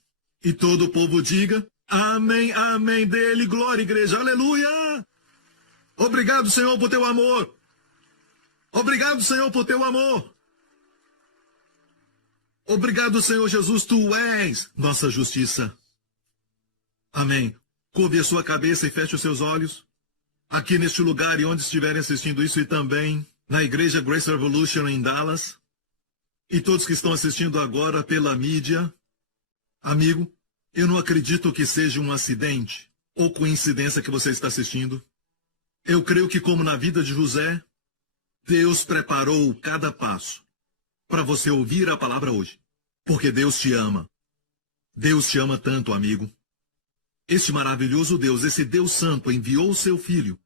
E todo o povo diga, amém, amém dele, glória, igreja, aleluia! Obrigado, Senhor, por teu amor. Obrigado, Senhor, por teu amor. Obrigado, Senhor Jesus, tu és nossa justiça. Amém. Curve a sua cabeça e feche os seus olhos. Aqui neste lugar e onde estiverem assistindo isso e também na igreja Grace Revolution em Dallas. E todos que estão assistindo agora pela mídia. Amigo, eu não acredito que seja um acidente ou coincidência que você está assistindo. Eu creio que, como na vida de José, Deus preparou cada passo para você ouvir a palavra hoje. Porque Deus te ama. Deus te ama tanto, amigo. Este maravilhoso Deus, esse Deus Santo, enviou o seu Filho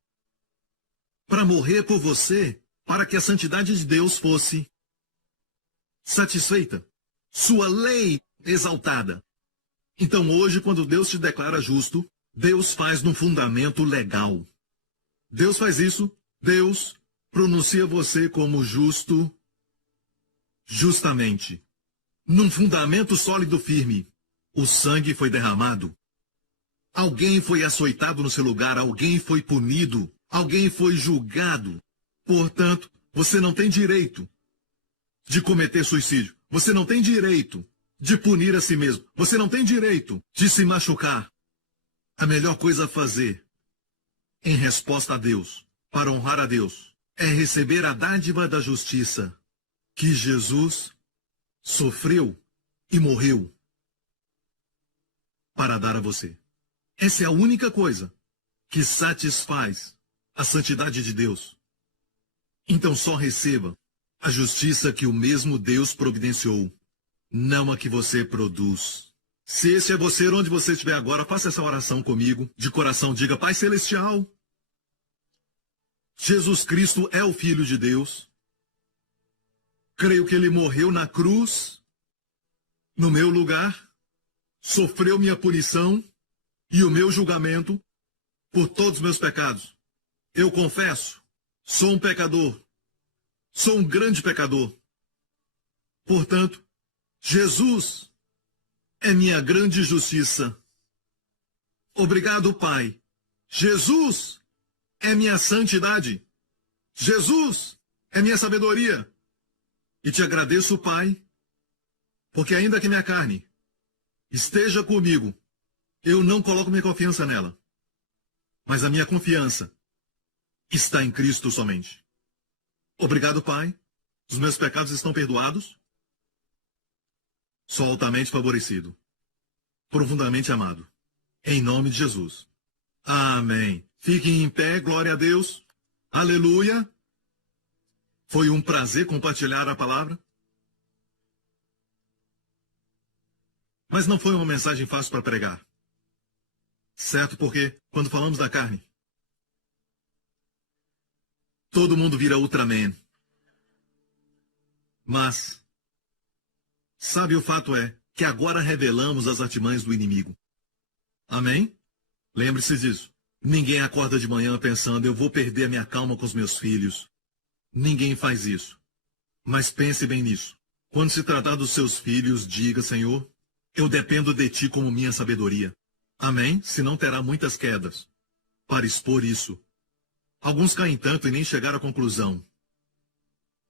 para morrer por você, para que a santidade de Deus fosse satisfeita, sua lei exaltada. Então hoje, quando Deus te declara justo, Deus faz num fundamento legal. Deus faz isso, Deus pronuncia você como justo, justamente. Num fundamento sólido firme, o sangue foi derramado. Alguém foi açoitado no seu lugar, alguém foi punido, alguém foi julgado. Portanto, você não tem direito de cometer suicídio. Você não tem direito de punir a si mesmo. Você não tem direito de se machucar. A melhor coisa a fazer em resposta a Deus, para honrar a Deus, é receber a dádiva da justiça que Jesus sofreu e morreu para dar a você. Essa é a única coisa que satisfaz a santidade de Deus. Então só receba a justiça que o mesmo Deus providenciou, não a que você produz. Se esse é você, onde você estiver agora, faça essa oração comigo, de coração, diga, Pai Celestial, Jesus Cristo é o Filho de Deus. Creio que Ele morreu na cruz, no meu lugar, sofreu minha punição e o meu julgamento por todos os meus pecados. Eu confesso, sou um pecador, sou um grande pecador. Portanto, Jesus é minha grande justiça. Obrigado, Pai. Jesus é minha santidade. Jesus é minha sabedoria. E te agradeço, Pai, porque ainda que minha carne esteja comigo, eu não coloco minha confiança nela. Mas a minha confiança está em Cristo somente. Obrigado, Pai. Os meus pecados estão perdoados. Sou altamente favorecido. Profundamente amado. Em nome de Jesus. Amém. Fiquem em pé, glória a Deus. Aleluia. Foi um prazer compartilhar a palavra. Mas não foi uma mensagem fácil para pregar. Certo? Porque quando falamos da carne, todo mundo vira Ultraman. Mas, sabe, o fato é que agora revelamos as artimanhas do inimigo. Amém? Lembre-se disso. Ninguém acorda de manhã pensando, eu vou perder a minha calma com os meus filhos. Ninguém faz isso. Mas pense bem nisso. Quando se tratar dos seus filhos, diga, Senhor, eu dependo de Ti como minha sabedoria. Amém? Senão terá muitas quedas para expor isso. Alguns caem tanto e nem chegaram à conclusão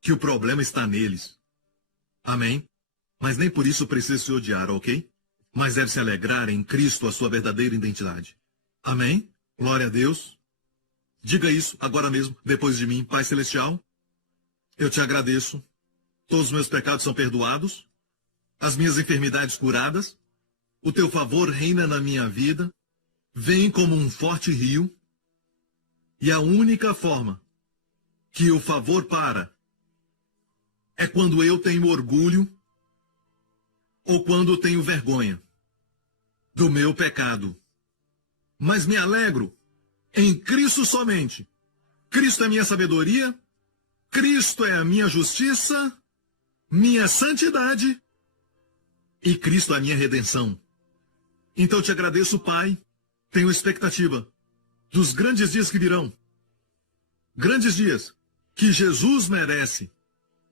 que o problema está neles. Amém? Mas nem por isso precisa se odiar, ok? Mas deve se alegrar em Cristo, a sua verdadeira identidade. Amém? Glória a Deus. Diga isso agora mesmo, depois de mim, Pai Celestial. Eu te agradeço. Todos os meus pecados são perdoados. As minhas enfermidades curadas. O teu favor reina na minha vida. Vem como um forte rio. E a única forma que o favor para é quando eu tenho orgulho ou quando tenho vergonha do meu pecado. Mas me alegro em Cristo somente. Cristo é minha sabedoria, Cristo é a minha justiça, minha santidade e Cristo é a minha redenção. Então te agradeço, Pai. Tenho expectativa dos grandes dias que virão. Grandes dias que Jesus merece.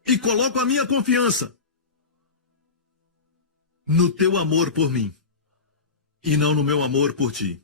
E coloco a minha confiança no teu amor por mim e não no meu amor por ti.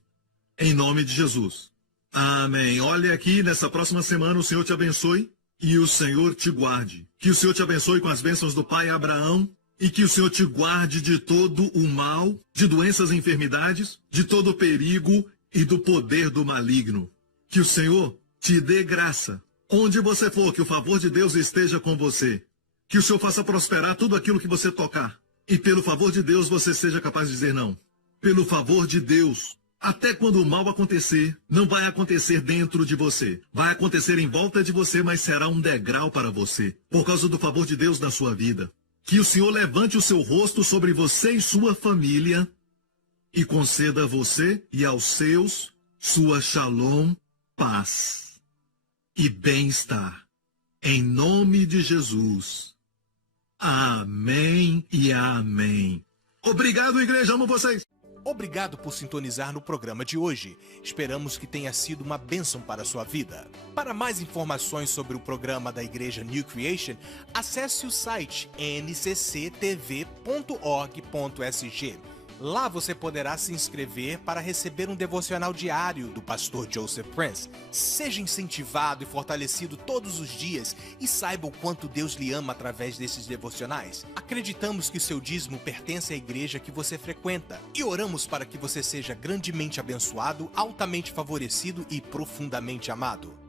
Em nome de Jesus. Amém. Olha aqui, nessa próxima semana o Senhor te abençoe e o Senhor te guarde. Que o Senhor te abençoe com as bênçãos do Pai Abraão e que o Senhor te guarde de todo o mal, de doenças e enfermidades, de todo o perigo e do poder do maligno. Que o Senhor te dê graça. Onde você for, que o favor de Deus esteja com você. Que o Senhor faça prosperar tudo aquilo que você tocar. E pelo favor de Deus você seja capaz de dizer não. Pelo favor de Deus. Até quando o mal acontecer, não vai acontecer dentro de você. Vai acontecer em volta de você, mas será um degrau para você. Por causa do favor de Deus na sua vida. Que o Senhor levante o seu rosto sobre você e sua família. E conceda a você e aos seus sua shalom, paz e bem-estar. Em nome de Jesus. Amém e amém. Obrigado, igreja. Amo vocês. Obrigado por sintonizar no programa de hoje. Esperamos que tenha sido uma bênção para a sua vida. Para mais informações sobre o programa da Igreja New Creation, acesse o site ncctv.org.sg. Lá você poderá se inscrever para receber um devocional diário do pastor Joseph Prince. Seja incentivado e fortalecido todos os dias e saiba o quanto Deus lhe ama através desses devocionais. Acreditamos que o seu dízimo pertence à igreja que você frequenta e oramos para que você seja grandemente abençoado, altamente favorecido e profundamente amado.